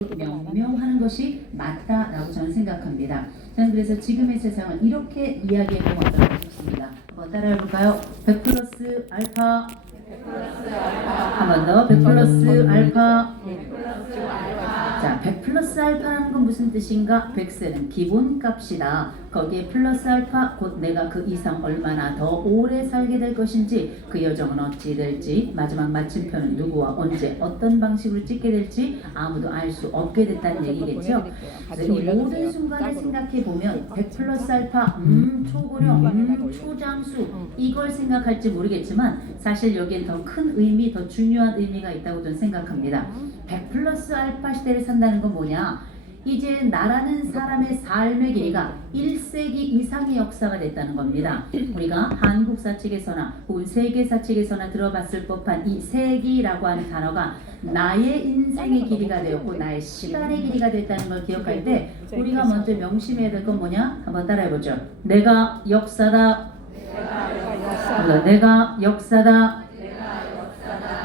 명명하는 것이 맞다라고 저는 생각합니다. 저는 그래서 지금의 세상을 이렇게 이야기해보면 어떨까 싶습니다. 한번 따라해볼까요? 100 플러스 알파, 한 번 더, 100 플러스 알파. 자, 100 플러스 알파라는 건 무슨 뜻인가? 100세는 기본값이다. 거기에 플러스 알파, 곧 내가 그 이상 얼마나 더 오래 살게 될 것인지, 그 여정은 어찌 될지, 마지막 마침표는 누구와 언제 어떤 방식으로 찍게 될지 아무도 알 수 없게 됐다는 얘기겠죠. 그래서 이 모든 순간을 생각해보면 100 플러스 알파, 초고령, 초장수, 이걸 생각할지 모르겠지만 사실 여기엔 더 큰 의미, 더 중요한 의미가 있다고 저는 생각합니다. 100 플러스 알파 시대를 산다는 건 뭐냐? 이제 나라는 사람의 삶의 길이가 1세기 이상의 역사가 됐다는 겁니다. 우리가 한국사 책에서나 혹은 세계사 책에서나 들어봤을 법한 이 세기라고 하는 단어가 나의 인생의 길이가 되었고 나의 시간의 길이가 됐다는 걸 기억할 때 우리가 먼저 명심해야 될 건 뭐냐? 한번 따라해보죠. 내가 역사다. 내가 역사다.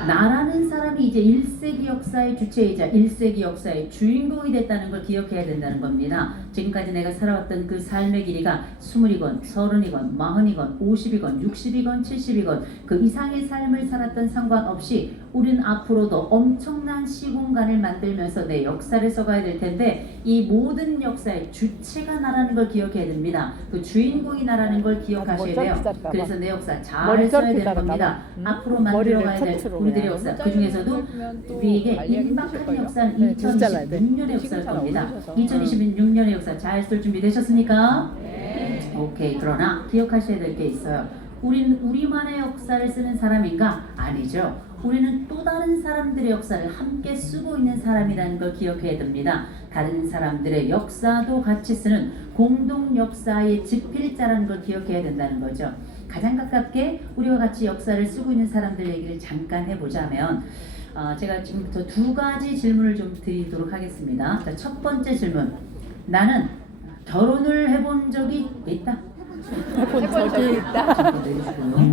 나라는 사람이 이제 1세기 역사의 주체이자 1세기 역사의 주인공이 됐다는 걸 기억해야 된다는 겁니다. 지금까지 내가 살아왔던 그 삶의 길이가 20이건, 30이건, 40이건, 50이건, 60이건, 70이건 그 이상의 삶을 살았던 상관없이 우리는 앞으로도 엄청난 시공간을 만들면서 내 역사를 써가야 될 텐데 이 모든 역사의 주체가 나라는 걸 기억해야 됩니다. 그 주인공이 나라는 걸 기억하셔야 돼요. 그래서 내 역사 잘 써야 되는 겁니다. 앞으로 만들어가야 될 우리들의 역사, 그 중에서도 우리에게 임박한 역사는 2026년의 역사일 겁니다. 2026년의 역사 잘 쓸 준비 되셨습니까? 네. 오케이. 그러나 기억하셔야 될 게 있어요. 우리는 우리만의 역사를 쓰는 사람인가? 아니죠. 우리는 또 다른 사람들의 역사를 함께 쓰고 있는 사람이라는 걸 기억해야 됩니다. 다른 사람들의 역사도 같이 쓰는 공동 역사의 집필자라는 걸 기억해야 된다는 거죠. 가장 가깝게 우리와 같이 역사를 쓰고 있는 사람들 얘기를 잠깐 해보자면 제가 지금부터 두 가지 질문을 좀 드리도록 하겠습니다. 자, 첫 번째 질문. 나는 결혼을 해본 적이 있다. 해본 적이 있다.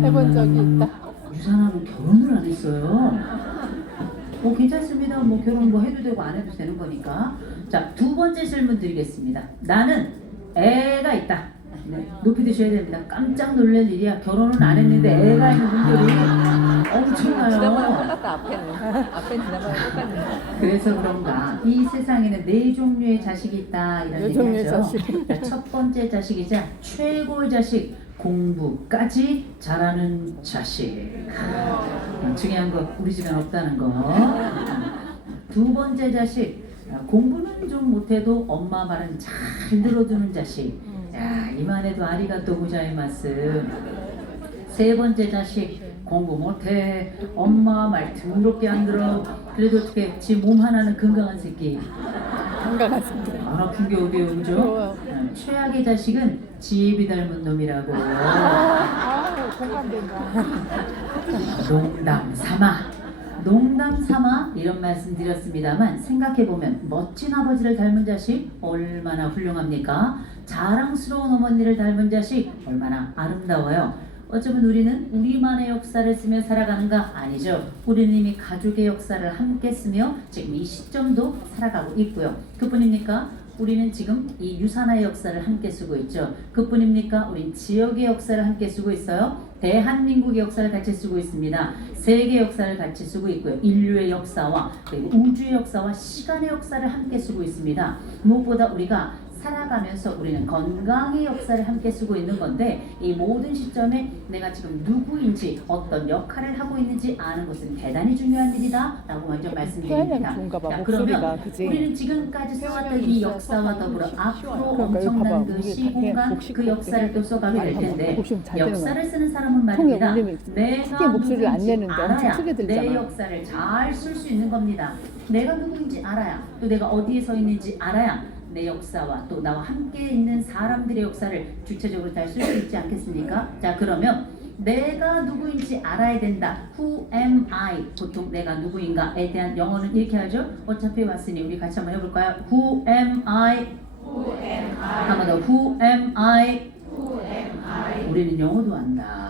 해본 적이 있다. 유산하고 결혼을 안 했어요. 괜찮습니다. 뭐 결혼 뭐 해도 되고 안 해도 되는 거니까. 자, 두 번째 질문 드리겠습니다. 나는 애가 있다. 네, 높이 드셔야 됩니다. 깜짝 놀랄 일이야. 결혼은 안 했는데 애가 있는 분들이 엄청나요. 지난번에 똑같다. 앞에는 지난번에 똑같네. 그래서 그런가 이 세상에는 네 종류의 자식이 있다 이런 얘기하죠. 첫 번째 자식이자 최고의 자식, 공부까지 잘하는 자식. 중요한 거 우리 집엔 없다는 거. 두 번째 자식, 공부는 좀 못해도 엄마 말은 잘 들어주는 자식. 야, 이만해도 아리가또 고자이마스. 세 번째 자식, 공부 못해, 엄마 말 더럽게 안 들어. 그래도 어떻게 지 몸 하나는 건강한 새끼. 건강한 새끼. 안 아픈 게 어디예요, 그죠? 최악의 자식은 지혜비 닮은 놈이라고. 공감된다. 농담 삼아 이런 말씀 드렸습니다만 생각해보면 멋진 아버지를 닮은 자식 얼마나 훌륭합니까? 자랑스러운 어머니를 닮은 자식 얼마나 아름다워요. 어쩌면 우리는 우리만의 역사를 쓰며 살아가는가? 아니죠. 우리는 이미 가족의 역사를 함께 쓰며 지금 이 시점도 살아가고 있고요. 그뿐입니까? 우리는 지금 이 유산화의 역사를 함께 쓰고 있죠. 그뿐입니까? 우린 지역의 역사를 함께 쓰고 있어요. 대한민국의 역사를 같이 쓰고 있습니다. 세계 역사를 같이 쓰고 있고요. 인류의 역사와 그리고 우주의 역사와 시간의 역사를 함께 쓰고 있습니다. 무엇보다 우리가 살아가면서 우리는 건강의 역사를 함께 쓰고 있는 건데 이 모든 시점에 내가 지금 누구인지 어떤 역할을 하고 있는지 아는 것은 대단히 중요한 일이다 라고 먼저 말씀드립니다. 자, 그러면 우리는 지금까지 써왔던 이 역사와 더불어 앞으로 엄청난 그 시공간 그 역사를 또 써가게 될 텐데 역사를 쓰는 사람은 말입니다. 내가 누구인지 알아야 내 역사를 잘 쓸 수 있는 겁니다. 내가 누구인지 알아야 또 내가 어디에 서 있는지 알아야 내 역사와 또 나와 함께 있는 사람들의 역사를 주체적으로 잘 쓸 수 있지 않겠습니까? 자, 그러면 내가 누구인지 알아야 된다. Who am I? 보통 내가 누구인가에 대한 영어는 이렇게 하죠. 어차피 왔으니 우리 같이 한번 해볼까요? Who am I? Who am I? 한번 더. Who am I? Who am I? 우리는 영어도 안다.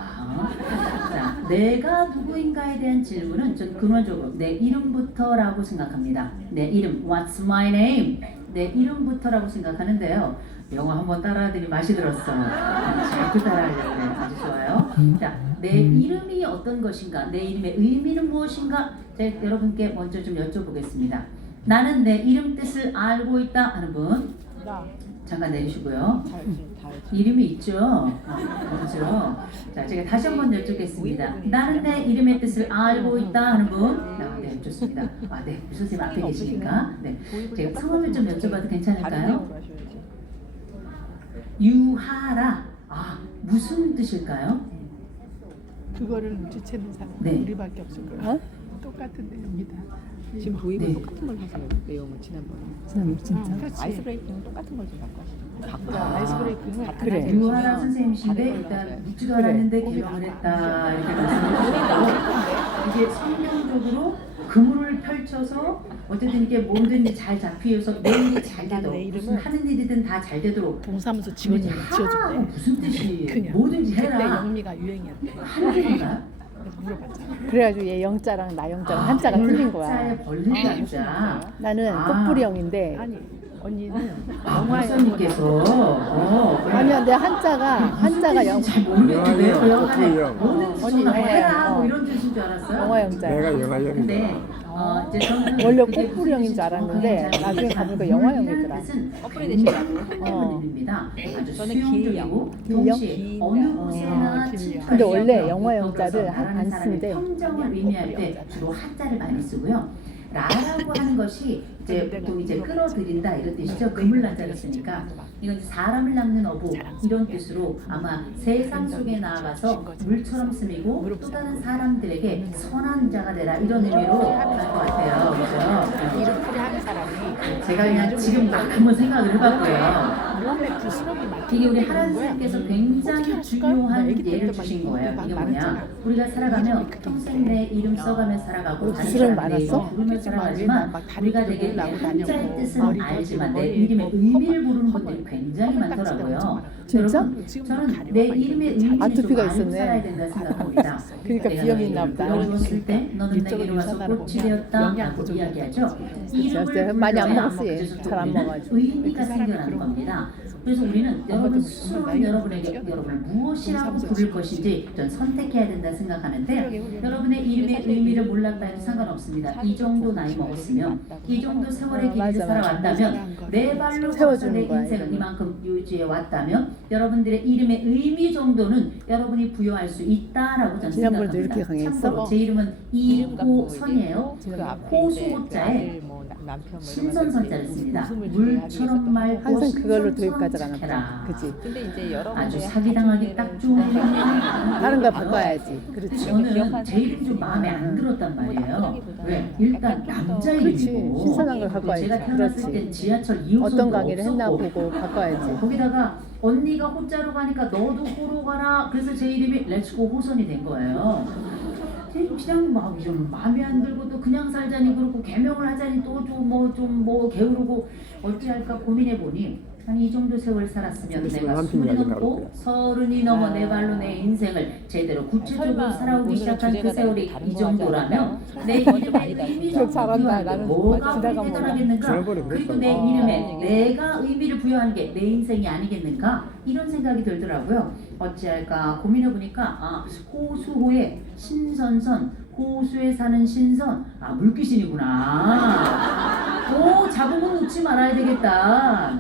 자, 내가 누구인가에 대한 질문은 전 근원적으로 내 이름부터라고 생각합니다. 내 이름, What's my name? 내 이름부터라고 생각하는데요. 영어 한번 따라하더니 맛이 들었어요. 잘 따라하려고요. 아주 좋아요. 자, 내 이름이 어떤 것인가? 내 이름의 의미는 무엇인가? 제가 여러분께 먼저 좀 여쭤보겠습니다. 나는 내 이름 뜻을 알고 있다 하는 분 잠깐 내리시고요. 이름이 있죠? 그렇죠? 자, 제가 다시 한번 여쭙겠습니다. 나는 내 이름의 뜻을 알고 있다 하는 분? 네, 좋습니다. 네, 선생님 앞에 계시니까. 네, 제가 성함을 좀 여쭤봐도 괜찮을까요? 유하라. 무슨 뜻일까요? 그거를 눈치채는 사람 네. 우리밖에 없을 거예요. 똑같은 내용이다. 지금 보이는 네. 똑같은 걸 하세요. 내용을 지난번에. 진짜. 그렇지. 아이스 브레이킹은 똑같은 걸 좀 갖고 하시죠. 아이스 브레이킹은 그래. 유하라 선생님이신데 다른 일단 걸로 묻지도 않았는데 개명을 했다 이렇게 말씀하셨고 이게 성경적으로 그물을 펼쳐서 어쨌든 이게 뭐든지 잘 잡히어서 내 일이 잘 되도록 내 이름은 무슨 하는 일이든 다 잘 되도록 동사무소 직원이 하라고 지어줬대. 무슨 뜻이 그냥. 뭐든지 그때 해라 영미가 유행이었대. 하는 일인가? 그래서 물어봤잖아. 그래가지고 얘 영자랑 나 영자랑 한자가 틀린 거야. 한자에 벌린 한자 나는 아. 꽃뿌리 영인데 아니 언니는 박사님께서 아니야 내 한자가 영 잘 모르겠는데요. 영화예요. 모든 언니 짓을 해라 영화예요. 뭐 이런 뜻인 줄 알았어요. 영화 영자야. 내가 영화형이다. 근데 이제 저는 원래 그게 꽃뿌리 영인 줄 알았는데 정확하게 잘 나중에 모르지만 가보니까 영화형이더라. 뜻은 거꾸로 되시라고. 굉장한 이름입니다. 아주 저는 수용적이고 길영? 동시에 길영. 어느 곳에나 길영. 친절하게 근데 원래 여겨 영화 거기서 영자를 말하는 안 사람의 쓰는데 평정을 의미할 때 주로 한자를 많이 쓰고요. 라라고 하는 것이 이제 보통 이제 끌어들인다 이런 뜻이죠. 그물란자를 쓰니까 이건 이제 사람을 낚는 어부 이런 뜻으로 아마 세상 속에 나아가서 물처럼 스미고 또 다른 사람들에게 선한 자가 되라 이런 의미로 할 것 같아요. 그렇죠? 이름풀이 하는 사람이 제가 그냥 지금 막 한번 생각을 해봤고요. 몸에 부스럼이 막 이게 우리 하란 선생님께서 굉장히 중요한 예를 주신 거예요. 이게 뭐냐? 우리가 살아가면 평생 내 이름 써가며 살아가고 다른 부스럼이 사람 내 이름 많았어? 부르며 살아가지만 우리가 되게 내 한자의 뜻은 알지만 내 이름의 의미를 모르는 분들이 굉장히 많더라고요. 진짜? 여러분, 저는 내 이름의 의미를 좀 아토피가 알고 있었네. 살아야 된다 생각합니다. 그러니까 내가 비염이 너의 있나 이름을 보다. 불러주었을 때 너는 내게로 와서 꽃이 되었다라고 이야기하죠. 이름을 많이 안 불러야 먹었어, 얘. 그래서 잘안 우리는 먹어가지고. 의미가 생겨나는 겁니다. 그래서 우리는 여러분 스스로는 여러분에게 여러분을 무엇이라고 부를 것인지 전 선택해야 된다 생각하는데 여러분의 이름의 의미를 몰랐다 해도 상관없습니다. 이 정도 나이 먹었으면 이 정도 세월의 길이를 맞아, 맞아. 살아왔다면 내 발로 세워주는 내 거야, 인생을 이거는. 이만큼 유지해 왔다면 여러분들의 이름의 의미 정도는 여러분이 부여할 수 있다라고 저는 지난번에도 생각합니다. 이렇게 강의했어? 참고로 제 이름은 이호선이에요. 그 앞에 호수 이제 호자에 아들 뭐 남편 뭐 이런 신선선자를 거 씁니다. 웃음을 주게 하기 위해서 물처럼 또 맑고 항상 그걸로 신선처럼 도입가져가나 착해라. 보다. 그치? 근데 이제 여러분들 아주 사기당하기 딱 좋은 이름이 다른 걸 바꿔야지. 그렇지. 저는 제 이름 좀 마음에 안 들었단 말이에요. 왜? 일단 남자 그렇지. 이름이고 신선한 걸 바꿔야지. 제가 태어났을 그렇지. 땐 지하철 2호선도 어떤 강의를 했나 없었고 보고 바꿔야지. 거기다가 언니가 호자로 가니까 너도 호로 가라. 그래서 제 이름이 렛츠고 호선이 된 거예요. 그냥 막 좀 마음에 안 들고 또 그냥 살자니 그렇고 개명을 하자니 또 좀 뭐 게으르고 어찌할까 고민해 보니 아니 이 정도 세월 살았으면 그래서 내가 남편이 20이 아직 넘고 나올 30이 넘어 내 발로 내 인생을 제대로 구체적으로 설마 살아오기 오늘은 시작한 그 주제가 세월이 다른 이 거 정도라면 하지 내 않을까요? 이름의 많이 의미 기억 잘한다. 부여하는데 나는 뭐가 지나가 우리 몰라. 대단하겠는가? 지난번에 그리고 그랬잖아. 내 이름에 내가 의미를 부여하는 게 내 인생이 아니겠는가? 이런 생각이 들더라고요. 어찌할까 고민해 보니까 호수호의 신선선 호수에 사는 신선 물귀신이구나. 오 잡으면 웃지 말아야 되겠다.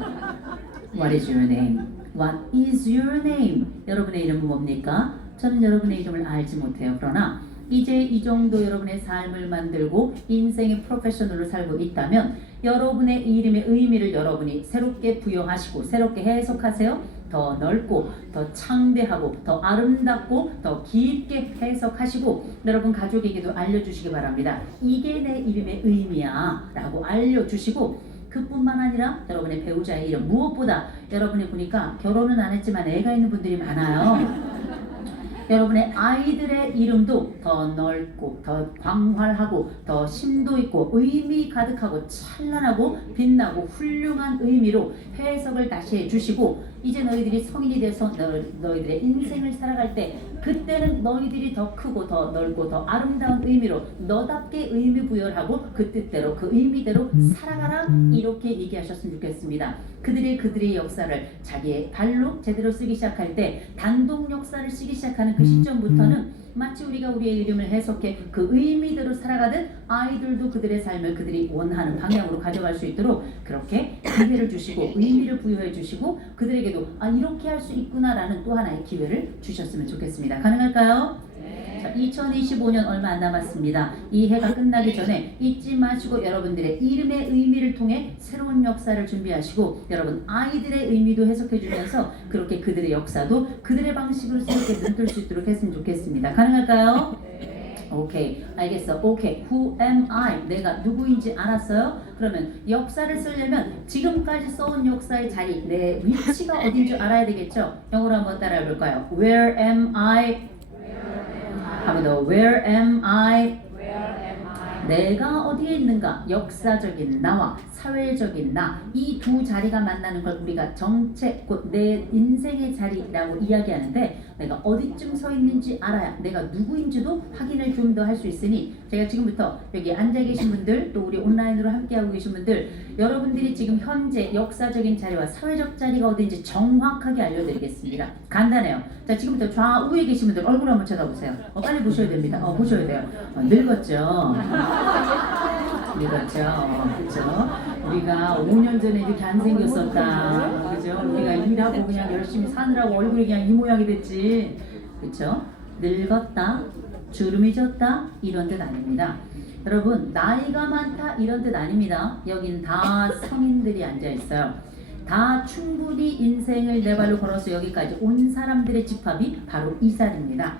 What is your name? What is your name? 여러분의 이름은 뭡니까? 저는 여러분의 이름을 알지 못해요. 그러나 이제 이 정도 여러분의 삶을 만들고 인생의 프로페셔널로 살고 있다면 여러분의 이름의 의미를 여러분이 새롭게 부여하시고 새롭게 해석하세요. 더 넓고 더 창대하고 더 아름답고 더 깊게 해석하시고 여러분 가족에게도 알려주시기 바랍니다. 이게 내 이름의 의미야 라고 알려주시고 그뿐만 아니라 여러분의 배우자의 이름 무엇보다 여러분이 보니까 결혼은 안 했지만 애가 있는 분들이 많아요. 여러분의 아이들의 이름도 더 넓고 더 광활하고 더 심도 있고 의미 가득하고 찬란하고 빛나고 훌륭한 의미로 해석을 다시 해주시고 이제 너희들이 성인이 돼서 너희들의 인생을 살아갈 때 그때는 너희들이 더 크고 더 넓고 더 아름다운 의미로 너답게 의미 부여하고 그 뜻대로 그 의미대로 살아가라 이렇게 얘기하셨으면 좋겠습니다. 그들의 역사를 자기의 발로 제대로 쓰기 시작할 때 단독 역사를 쓰기 시작하는 그 시점부터는 마치 우리가 우리의 이름을 해석해 그 의미대로 살아가듯 아이들도 그들의 삶을 그들이 원하는 방향으로 가져갈 수 있도록 그렇게 기회를 주시고 의미를 부여해 주시고 그들에게도 이렇게 할 수 있구나라는 또 하나의 기회를 주셨으면 좋겠습니다. 가능할까요? 자, 2025년 얼마 안 남았습니다. 이 해가 끝나기 전에 잊지 마시고 여러분들의 이름의 의미를 통해 새로운 역사를 준비하시고 여러분 아이들의 의미도 해석해 주면서 그렇게 그들의 역사도 그들의 방식으로 새롭게 눈뜰 수 있도록 했으면 좋겠습니다. 가능할까요? 오케이, 알겠어. 오케이, who am I? 내가 누구인지 알았어요? 그러면 역사를 쓰려면 지금까지 써온 역사의 자리, 내 위치가 어딘지 알아야 되겠죠? 영어로 한번 따라해 볼까요? Where am I? 한번 더. Where am I? 내가 어디에 있는가? 역사적인 나와 사회적인 나, 이 두 자리가 만나는 걸 우리가 정체, 곧 내 인생의 자리라고 이야기하는데 내가 어디쯤 서 있는지 알아야 내가 누구인지도 확인을 좀 더 할 수 있으니 제가 지금부터 여기 앉아 계신 분들 또 우리 온라인으로 함께하고 계신 분들 여러분들이 지금 현재 역사적인 자리와 사회적 자리가 어딘지 정확하게 알려드리겠습니다. 간단해요. 자, 지금부터 좌우에 계신 분들 얼굴 한번 쳐다보세요. 빨리 보셔야 됩니다. 보셔야 돼요. 늙었죠? 늙었죠? 그렇죠? 우리가 5년 전에 이렇게 안 생겼었다. 그죠? 우리가 일하고 그냥 열심히 사느라고 얼굴이 그냥 이 모양이 됐지. 그렇죠? 늙었다, 주름이 졌다 이런 뜻 아닙니다. 여러분 나이가 많다 이런 뜻 아닙니다. 여긴 다 성인들이 앉아 있어요. 다 충분히 인생을 내 발로 걸어서 여기까지 온 사람들의 집합이 바로 이 자리입니다.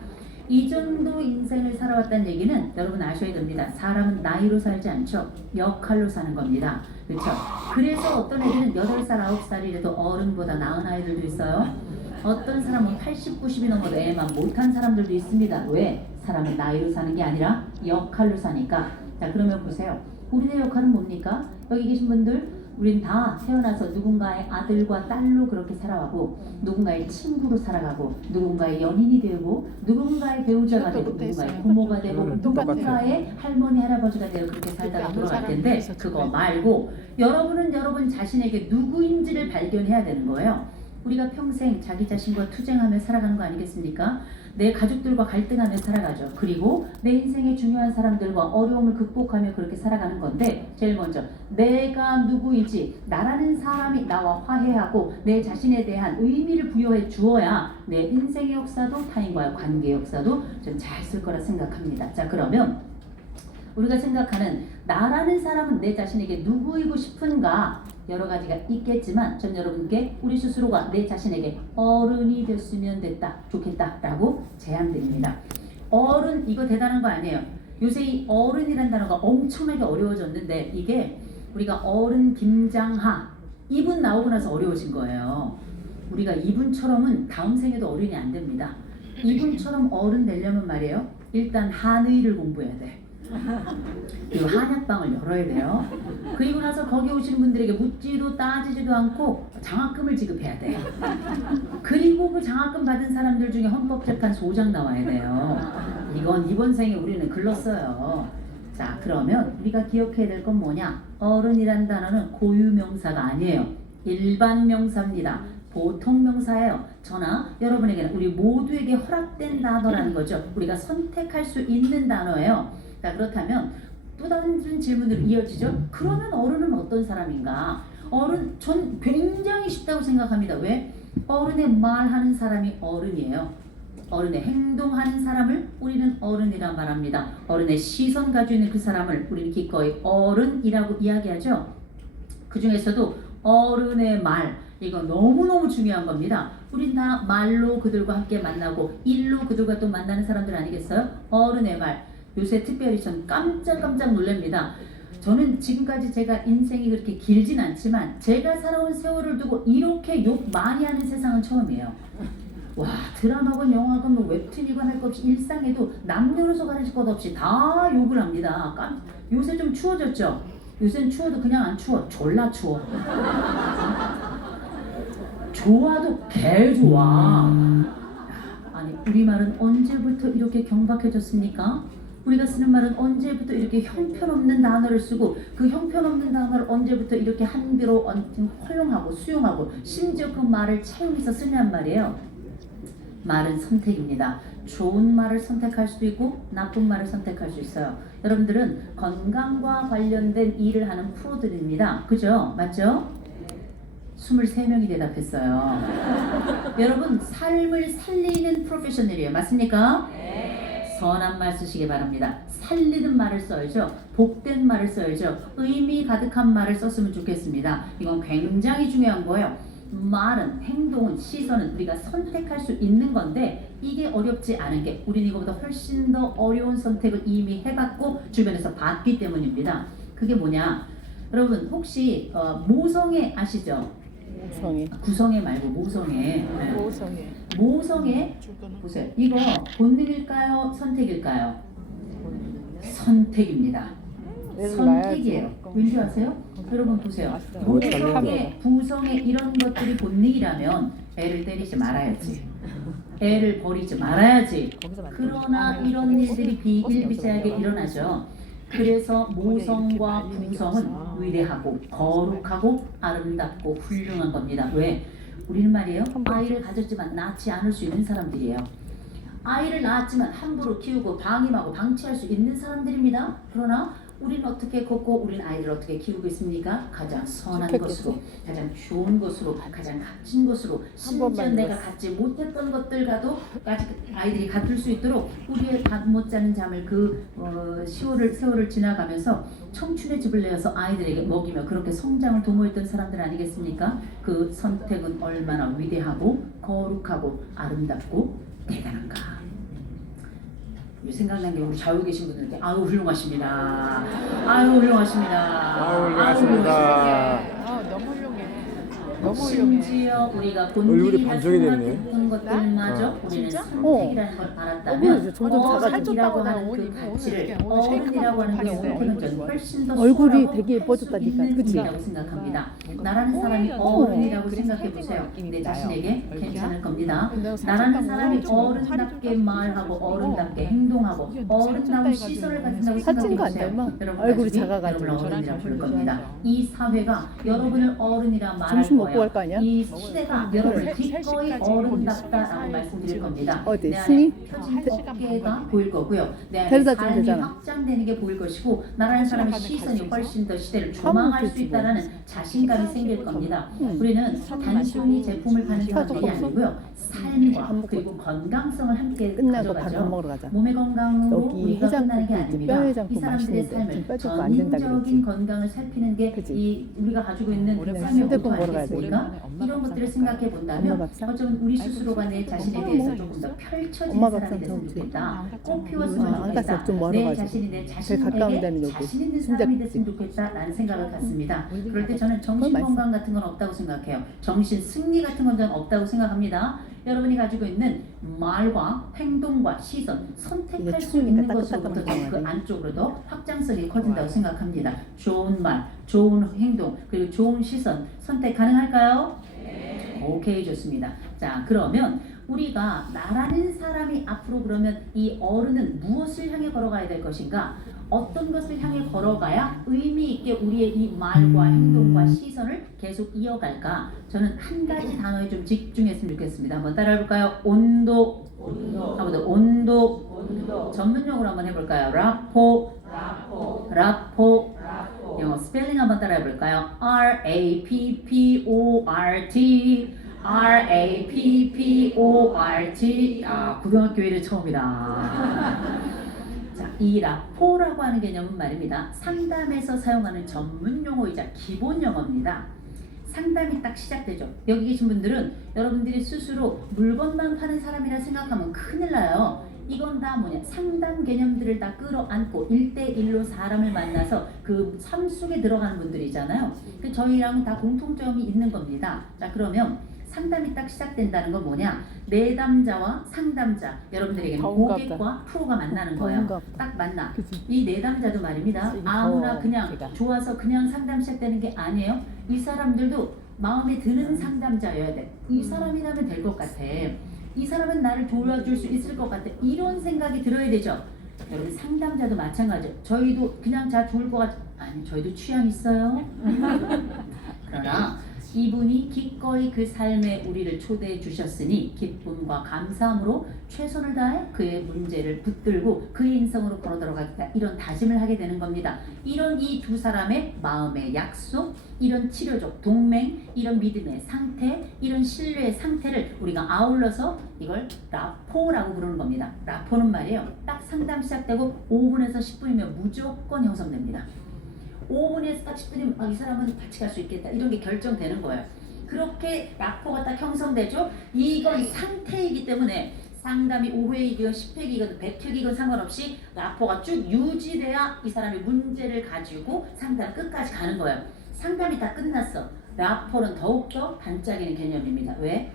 이 정도 인생을 살아왔다는 얘기는 여러분 아셔야 됩니다. 사람은 나이로 살지 않죠. 역할로 사는 겁니다. 그렇죠? 그래서 어떤 애들은 8살, 9살이라도 어른보다 나은 아이들도 있어요. 어떤 사람은 80, 90이 넘어도 애만 못한 사람들도 있습니다. 왜? 사람은 나이로 사는 게 아니라 역할로 사니까. 자, 그러면 보세요. 우리의 역할은 뭡니까? 여기 계신 분들 우린 다 태어나서 누군가의 아들과 딸로 그렇게 살아가고 누군가의 친구로 살아가고 누군가의 연인이 되고 누군가의 배우자가 되고 누군가의 부모가 되고 누군가의 할머니 할아버지가 되고 그렇게 살다가 돌아갈 텐데 그거 말고 여러분은 여러분 자신에게 누구인지를 발견해야 되는 거예요. 우리가 평생 자기 자신과 투쟁하며 살아가는 거 아니겠습니까? 내 가족들과 갈등하며 살아가죠. 그리고 내 인생의 중요한 사람들과 어려움을 극복하며 그렇게 살아가는 건데 제일 먼저 내가 누구인지 나라는 사람이 나와 화해하고 내 자신에 대한 의미를 부여해 주어야 내 인생의 역사도 타인과의 관계 역사도 좀 잘 쓸 거라 생각합니다. 자, 그러면 우리가 생각하는 나라는 사람은 내 자신에게 누구이고 싶은가 여러 가지가 있겠지만 전 여러분께 우리 스스로가 내 자신에게 어른이 됐으면 좋겠다라고 제안드립니다. 어른 이거 대단한 거 아니에요. 요새 이 어른이라는 단어가 엄청나게 어려워졌는데 이게 우리가 어른 김장하 이분 나오고 나서 어려워진 거예요. 우리가 이분처럼은 다음 생에도 어른이 안 됩니다. 이분처럼 어른 되려면 말이에요. 일단 한의를 공부해야 돼. 그리고 한약방을 열어야 돼요. 그리고 나서 거기 오시는 분들에게 묻지도 따지지도 않고 장학금을 지급해야 돼. 그리고 그 장학금 받은 사람들 중에 헌법재판소장 나와야 돼요. 이건 이번 생에 우리는 글렀어요. 자, 그러면 우리가 기억해야 될 건 뭐냐? 어른이란 단어는 고유명사가 아니에요. 일반 명사입니다. 보통 명사예요. 저나 여러분에게는 우리 모두에게 허락된 단어라는 거죠. 우리가 선택할 수 있는 단어예요. 자, 그렇다면 또 다른 질문으로 이어지죠. 그러면 어른은 어떤 사람인가? 어른 전 굉장히 쉽다고 생각합니다. 왜? 어른의 말하는 사람이 어른이에요. 어른의 행동하는 사람을 우리는 어른이라 말합니다. 어른의 시선 가지고 있는 그 사람을 우리는 기꺼이 어른이라고 이야기하죠. 그 중에서도 어른의 말 이거 너무너무 중요한 겁니다. 우린 다 말로 그들과 함께 만나고 일로 그들과 또 만나는 사람들 아니겠어요? 어른의 말. 요새 특별히 전 깜짝 놀랍니다. 저는 지금까지 제가 인생이 그렇게 길진 않지만 제가 살아온 세월을 두고 이렇게 욕 많이 하는 세상은 처음이에요. 와, 드라마건 영화건 뭐 웹툰이건 할 것 없이 일상에도 남녀노소 가릴 것 없이 다 욕을 합니다. 요새 좀 추워졌죠? 요새는 추워도 그냥 안 추워. 졸라 추워. 좋아도 개 좋아. 아니, 우리말은 언제부터 이렇게 경박해졌습니까? 우리가 쓰는 말은 언제부터 이렇게 형편없는 단어를 쓰고 그 형편없는 단어를 언제부터 이렇게 한비로 활용하고 수용하고 심지어 그 말을 차용해서 쓰냔 말이에요. 말은 선택입니다. 좋은 말을 선택할 수도 있고 나쁜 말을 선택할 수 있어요. 여러분들은 건강과 관련된 일을 하는 프로들입니다. 그죠? 맞죠? 23명이 대답했어요. 여러분 삶을 살리는 프로페셔널이에요. 맞습니까? 선한 말 쓰시기 바랍니다. 살리는 말을 써야죠. 복된 말을 써야죠. 의미 가득한 말을 썼으면 좋겠습니다. 이건 굉장히 중요한 거예요. 말은, 행동은, 시선은 우리가 선택할 수 있는 건데 이게 어렵지 않은 게 우리는 이거보다 훨씬 더 어려운 선택을 이미 해봤고 주변에서 봤기 때문입니다. 그게 뭐냐? 여러분 혹시 모성애 아시죠? 모성애. 구성애 말고 모성애. 네. 모성애. 모성애 보세요. 이거 본능일까요? 선택일까요? 선택입니다. 선택이에요. 왠지 아세요? 여러분 보세요. 모성애, 부성애 이런 것들이 본능이라면 애를 때리지 말아야지. 애를 버리지 말아야지. 그러나 이런 일들이 비일비재하게 일어나죠. 그래서 모성과 부성은 위대하고 거룩하고 아름답고 훌륭한 겁니다. 왜? 우리는 말이에요. 아이를 가졌지만 낳지 않을 수 있는 사람들이에요. 아이를 낳았지만 함부로 키우고 방임하고 방치할 수 있는 사람들입니다. 그러나 우리는 어떻게 걷고 우리는 아이를 어떻게 키우고 있습니까? 가장 선한 것으로, 가장 좋은 것으로, 가장 값진 것으로, 심지어 내가 갖지 못했던 것들과도 아이들이 갖을 수 있도록 우리의 잠 못 자는 잠을 세월을 지나가면서 청춘의 집을 내어서 아이들에게 먹이며 그렇게 성장을 도모했던 사람들 아니겠습니까? 그 선택은 얼마나 위대하고 거룩하고 아름답고 대단한가. 생각난 게 우리 좌우에 계신 분들께 아유 훌륭하십니다. 아유 훌륭하십니다. 아유, 훌륭하십니다. 아, 너무 훌륭해. 너무 훌륭해. 심지어 우리가 얼굴이 본능이나 반쪽이 됐네. 생각했던 것들마저 우리는 진짜? 선택이라는 걸 알았다면 그래서 점점 작아져. 선택이라고 나 하는 오늘 그 오늘 가치를 이렇게 오늘 어른이라고 하는 그 쉐이크만 선택은 먹었는데 저는 훨씬 더 얼굴이 수월하고 되게 예뻐졌다니까. 할수 있는 그치? 일이라고 생각합니다. 나라는 사람이 어른이라고 생각해 보세요. 내 자신에게 괜찮을 겁니다. 나라는 사람이 어른답게 말하고 어른답게 행동하고 어른다운 시선을 가진다고 사진과 안 생각해 보세요. 닮아. 얼굴이 작아가지고. 여러분을 어른이라 부를 겁니다. 이 사회가 여러분을 어른이라 말할 점심 먹고 거예요. 갈 거 아니야? 이 시대가 여러분을 기꺼이 어른답다라고 말씀드릴 겁니다. 어디, 내 안에 신이? 펴진 어깨가 보일 거고요. 내 안에 데려다 주면 삶이 되잖아. 확장되는 게 보일 것이고 나라는 사람의 시선이 훨씬 더 시대를 조망할 수 있다는 자신감이 생길 겁니다. 우리는 단순히 제품을 파는 사람들이 아니고요. 삶과 그리고 건강성을 함께 끝나고 밥 가져가죠. 먹으러 가자. 몸의 건강으로 여기 우리가 끝나는 게 해장국 아닙니다. 뼈 이 해장국 사람들의 맛있는데 삶을 좀 빼주고 안 된다 전인적인 그랬지. 건강을 살피는 게 그치? 이 우리가 가지고 있는 오랜만에 삶의 휴대폰 모토 보러 가야 아니겠습니까? 되겠네. 이런 것들을 생각해 본다면 엄마 밥상? 어쩌면 우리 스스로가 내 자신에 대해서 조금 더 펼쳐진 엄마 사람이 밥상 됐으면 좀 좋겠다. 꽃 안 피웠으면 갔어. 좋겠다. 좀 내 멀어가지고. 자신이 내 제일 가까운 데는 자신에게 여기. 자신 있는 순대 사람이 국집. 됐으면 좋겠다라는 생각을 갖습니다. 그럴 때 저는 정신 그건 맛있어. 건강 같은 건 없다고 생각해요. 정신 승리 같은 건 저는 없다고 생각합니다. 여러분이 가지고 있는 말과 행동과 시선, 선택할 이게 수 추우니까 있는 따뜻한 것으로부터 거 그 먹어야 돼. 안쪽으로도 확장성이 커진다고 생각합니다. 좋은 말, 좋은 행동, 그리고 좋은 시선 선택 가능할까요? 오케이, 좋습니다. 자, 그러면 우리가 나라는 사람이 앞으로 그러면 이 어른은 무엇을 향해 걸어가야 될 것인가? 어떤 것을 향해 걸어가야 의미 있게 우리의 이 말과 행동과 시선을 계속 이어갈까? 저는 한 가지 단어에 좀 집중했으면 좋겠습니다. 한번 따라해볼까요? 온도. 한번 더 온도. 전문용어로 한번 해볼까요? 라포. 영어 스펠링 한번 따라해볼까요? RAPPORT. RAPPORT. 아, 고등학교 일은 처음이다. 자, 이 라포라고 하는 개념은 말입니다. 상담에서 사용하는 전문 용어이자 기본 용어입니다. 상담이 딱 시작되죠. 여기 계신 분들은 여러분들이 스스로 물건만 파는 사람이라 생각하면 큰일 나요. 이건 다 뭐냐, 상담 개념들을 다 끌어안고 1대1로 사람을 만나서 그 삶 속에 들어가는 분들이잖아요. 저희랑은 다 공통점이 있는 겁니다. 자, 그러면 상담이 딱 시작된다는 건 뭐냐? 내담자와 상담자, 여러분들에게는 더운가 고객과 프로가 만나는 거예요. 더운가 보다. 딱 만나. 그치? 이 내담자도 말입니다. 이게 아무나 더 그냥 제가. 좋아서 그냥 상담 시작되는 게 아니에요. 이 사람들도 마음에 드는 상담자여야 돼. 이 사람이라면 될 것 같아. 이 사람은 나를 도와줄 수 있을 것 같아. 이런 생각이 들어야 되죠. 여러분 상담자도 마찬가지죠. 저희도 그냥 자 좋을 것 같아. 아니 저희도 취향 있어요. 그러나 이분이 기꺼이 그 삶에 우리를 초대해 주셨으니 기쁨과 감사함으로 최선을 다해 그의 문제를 붙들고 그의 인성으로 걸어 들어가겠다, 이런 다짐을 하게 되는 겁니다. 이런 이 두 사람의 마음의 약속, 이런 치료적 동맹, 이런 믿음의 상태, 이런 신뢰의 상태를 우리가 아울러서 이걸 라포라고 부르는 겁니다. 라포는 말이에요, 딱 상담 시작되고 5분에서 10분이면 무조건 형성됩니다. 5분에서 딱 10분이면 이 사람은 같이 갈 수 있겠다, 이런 게 결정되는 거예요. 그렇게 라포가 딱 형성되죠. 이건 상태이기 때문에 상담이 5회이건 10회이건 100회이건 상관없이 라포가 쭉 유지돼야 이 사람이 문제를 가지고 상담 끝까지 가는 거예요. 상담이 다 끝났어. 라포는 더욱더 반짝이는 개념입니다. 왜?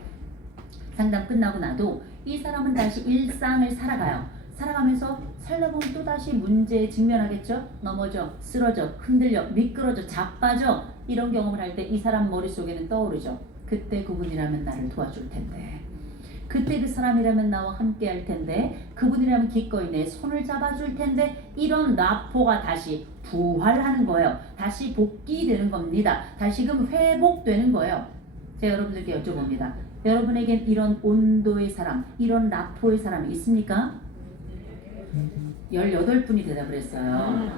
상담 끝나고 나도 이 사람은 다시 일상을 살아가요. 살아가면서 살다 보면 또다시 문제에 직면하겠죠. 넘어져, 쓰러져, 흔들려, 미끄러져, 자빠져. 이런 경험을 할 때 이 사람 머릿속에는 떠오르죠. 그때 그분이라면 나를 도와줄 텐데, 그때 그 사람이라면 나와 함께 할 텐데, 그분이라면 기꺼이 내 손을 잡아줄 텐데, 이런 라포가 다시 부활하는 거예요. 다시 복귀되는 겁니다. 다시금 회복되는 거예요. 제가 여러분들께 여쭤봅니다. 여러분에겐 이런 온도의 사람, 이런 라포의 사람이 있습니까? 18분이 대답을 했어요.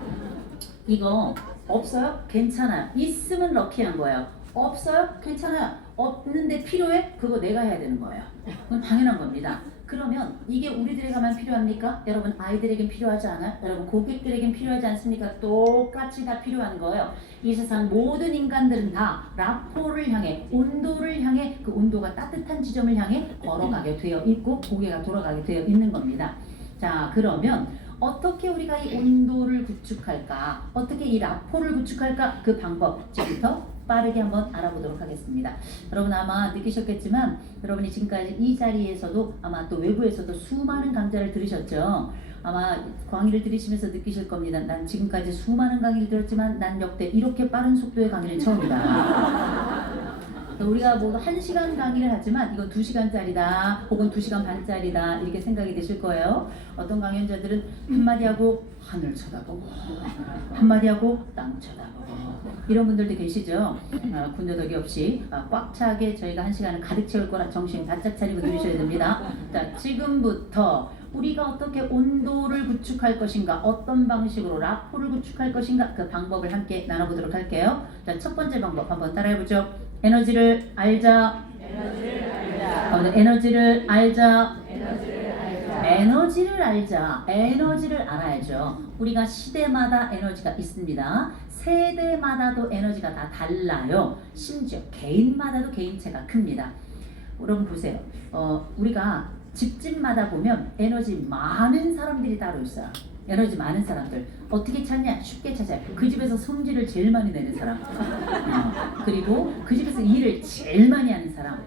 이거 없어요? 괜찮아요. 있으면 럭키한 거예요. 없어요? 괜찮아요. 없는데 필요해? 그거 내가 해야 되는 거예요. 그건 당연한 겁니다. 그러면 이게 우리들에게만 필요합니까? 여러분 아이들에겐 필요하지 않아요? 여러분 고객들에겐 필요하지 않습니까? 똑같이 다 필요한 거예요. 이 세상 모든 인간들은 다 라포를 향해, 온도를 향해, 그 온도가 따뜻한 지점을 향해 걸어가게 되어 있고 고개가 돌아가게 되어 있는 겁니다. 자, 그러면 어떻게 우리가 이 온도를 구축할까? 어떻게 이 라포를 구축할까? 그 방법 지금부터 빠르게 한번 알아보도록 하겠습니다. 여러분 아마 느끼셨겠지만 여러분이 지금까지 이 자리에서도 아마 또 외부에서도 수많은 강좌를 들으셨죠. 아마 강의를 들으시면서 느끼실 겁니다. 난 지금까지 수많은 강의를 들었지만 난 역대 이렇게 빠른 속도의 강의는 처음이다. 우리가 뭐 1시간 강의를 하지만 이건 2시간짜리다 혹은 2시간 반짜리다 이렇게 생각이 되실 거예요. 어떤 강연자들은 한마디 하고 하늘 쳐다보고 한마디 하고 땅 쳐다보고 이런 분들도 계시죠. 군더더기 없이 꽉 차게 저희가 1시간을 가득 채울 거라 정신 바짝 차리고 들으셔야 됩니다. 자, 지금부터 우리가 어떻게 온도를 구축할 것인가, 어떤 방식으로 라포를 구축할 것인가, 그 방법을 함께 나눠보도록 할게요. 자, 첫 번째 방법 한번 따라해보죠. 에너지를 알자. 에너지를 알자. 에너지를 알자. 에너지를 알아야죠. 우리가 시대마다 에너지가 있습니다. 세대마다도 에너지가 다 달라요. 심지어 개인마다도 개인차가 큽니다. 여러분 보세요. 우리가 집집마다 보면 에너지 많은 사람들이 따로 있어요. 에너지 많은 사람들 어떻게 찾냐? 쉽게 찾아요. 그 집에서 성질을 제일 많이 내는 사람, 그리고 그 집에서 일을 제일 많이 하는 사람,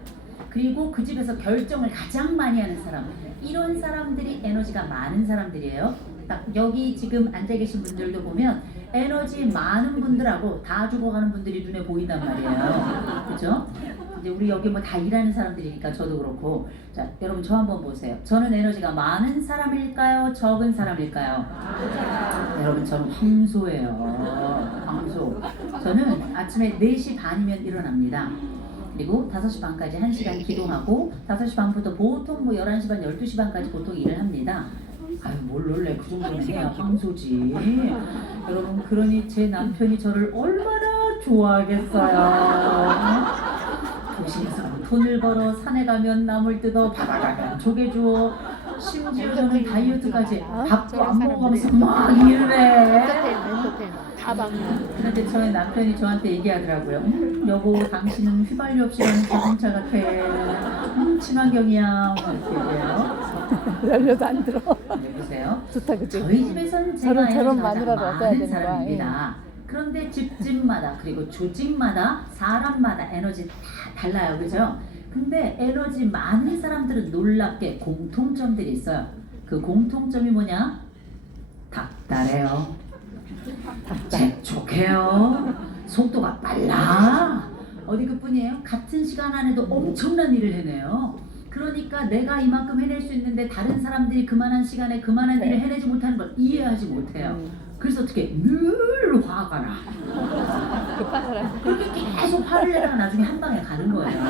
그리고 그 집에서 결정을 가장 많이 하는 사람, 이런 사람들이 에너지가 많은 사람들이에요. 딱 여기 지금 앉아 계신 분들도 보면 에너지 많은 분들하고 다 죽어가는 분들이 눈에 보인단 말이에요. 그죠? 이제 우리 여기 뭐 다 일하는 사람들이니까 저도 그렇고. 자, 여러분 저 한번 보세요. 저는 에너지가 많은 사람일까요? 적은 사람일까요? 여러분 저는 황소예요. 황소. 저는 아침에 4시 반이면 일어납니다. 그리고 5시 반까지 1시간 기도하고 5시 반부터 보통 뭐 11시 반, 12시 반까지 보통 일을 합니다. 아유 뭘 놀래, 그 정도면 해야 황소지. 여러분 그러니 제 남편이 저를 얼마나 좋아하겠어요. 도시에서 돈을 벌어, 산에 가면 나물 뜯어, 바다 가면 조개 주워, 심지어 저는 다이어트까지 밥도 안 먹으면서 막 일을 해. 다방. 그런데 저희 남편이 저한테 얘기하더라고요. 여보 당신은 휘발유 없이 가는 자동차 같아. 친환경이야. 이렇게 얘기해요. 열려도 안 들어. 보세요. 좋다 그치? 저희 집에서는 제가 저런 에너지가 마누라를 가장 얻어야 많은 되는 거야. 사람입니다. 그런데 집집마다 그리고 조직마다 사람마다 에너지 다 달라요. 그죠? 근데 에너지 많은 사람들은 놀랍게 공통점들이 있어요. 그 공통점이 뭐냐? 닥달해요. 재촉해요. 속도가 빨라. 어디 그뿐이에요? 같은 시간 안에도 엄청난 일을 해내요. 그러니까 내가 이만큼 해낼 수 있는데 다른 사람들이 그만한 시간에 그만한 일을 해내지 못하는 걸 이해하지 못해요. 그래서 어떻게 늘 화가 나. 급한 사람. 그렇게 계속 화를 내다가 나중에 한 방에 가는 거예요.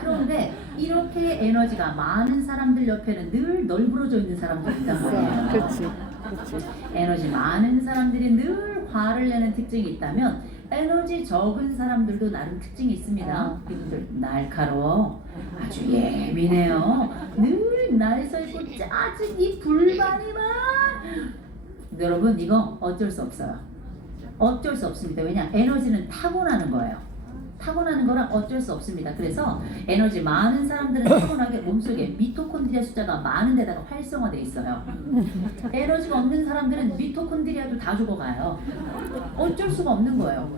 그런데 이렇게 에너지가 많은 사람들 옆에는 늘 널브러져 있는 사람들이 있단 말이에요. 그렇지. 그렇지. 에너지 많은 사람들이 늘 화를 내는 특징이 있다면 에너지 적은 사람들도 나름 특징이 있습니다. 이분들 날카로워, 아주 예민해요. 늘 날 서 있고 짜증이 불만이 막. 여러분 이거 어쩔 수 없어요. 어쩔 수 없습니다. 왜냐? 에너지는 타고나는 거예요. 타고나는 거랑 어쩔 수 없습니다. 그래서 에너지 많은 사람들은 타고나게 몸속에 미토콘드리아 숫자가 많은 데다가 활성화돼 있어요. 에너지가 없는 사람들은 미토콘드리아도 다 죽어가요. 어쩔 수가 없는 거예요.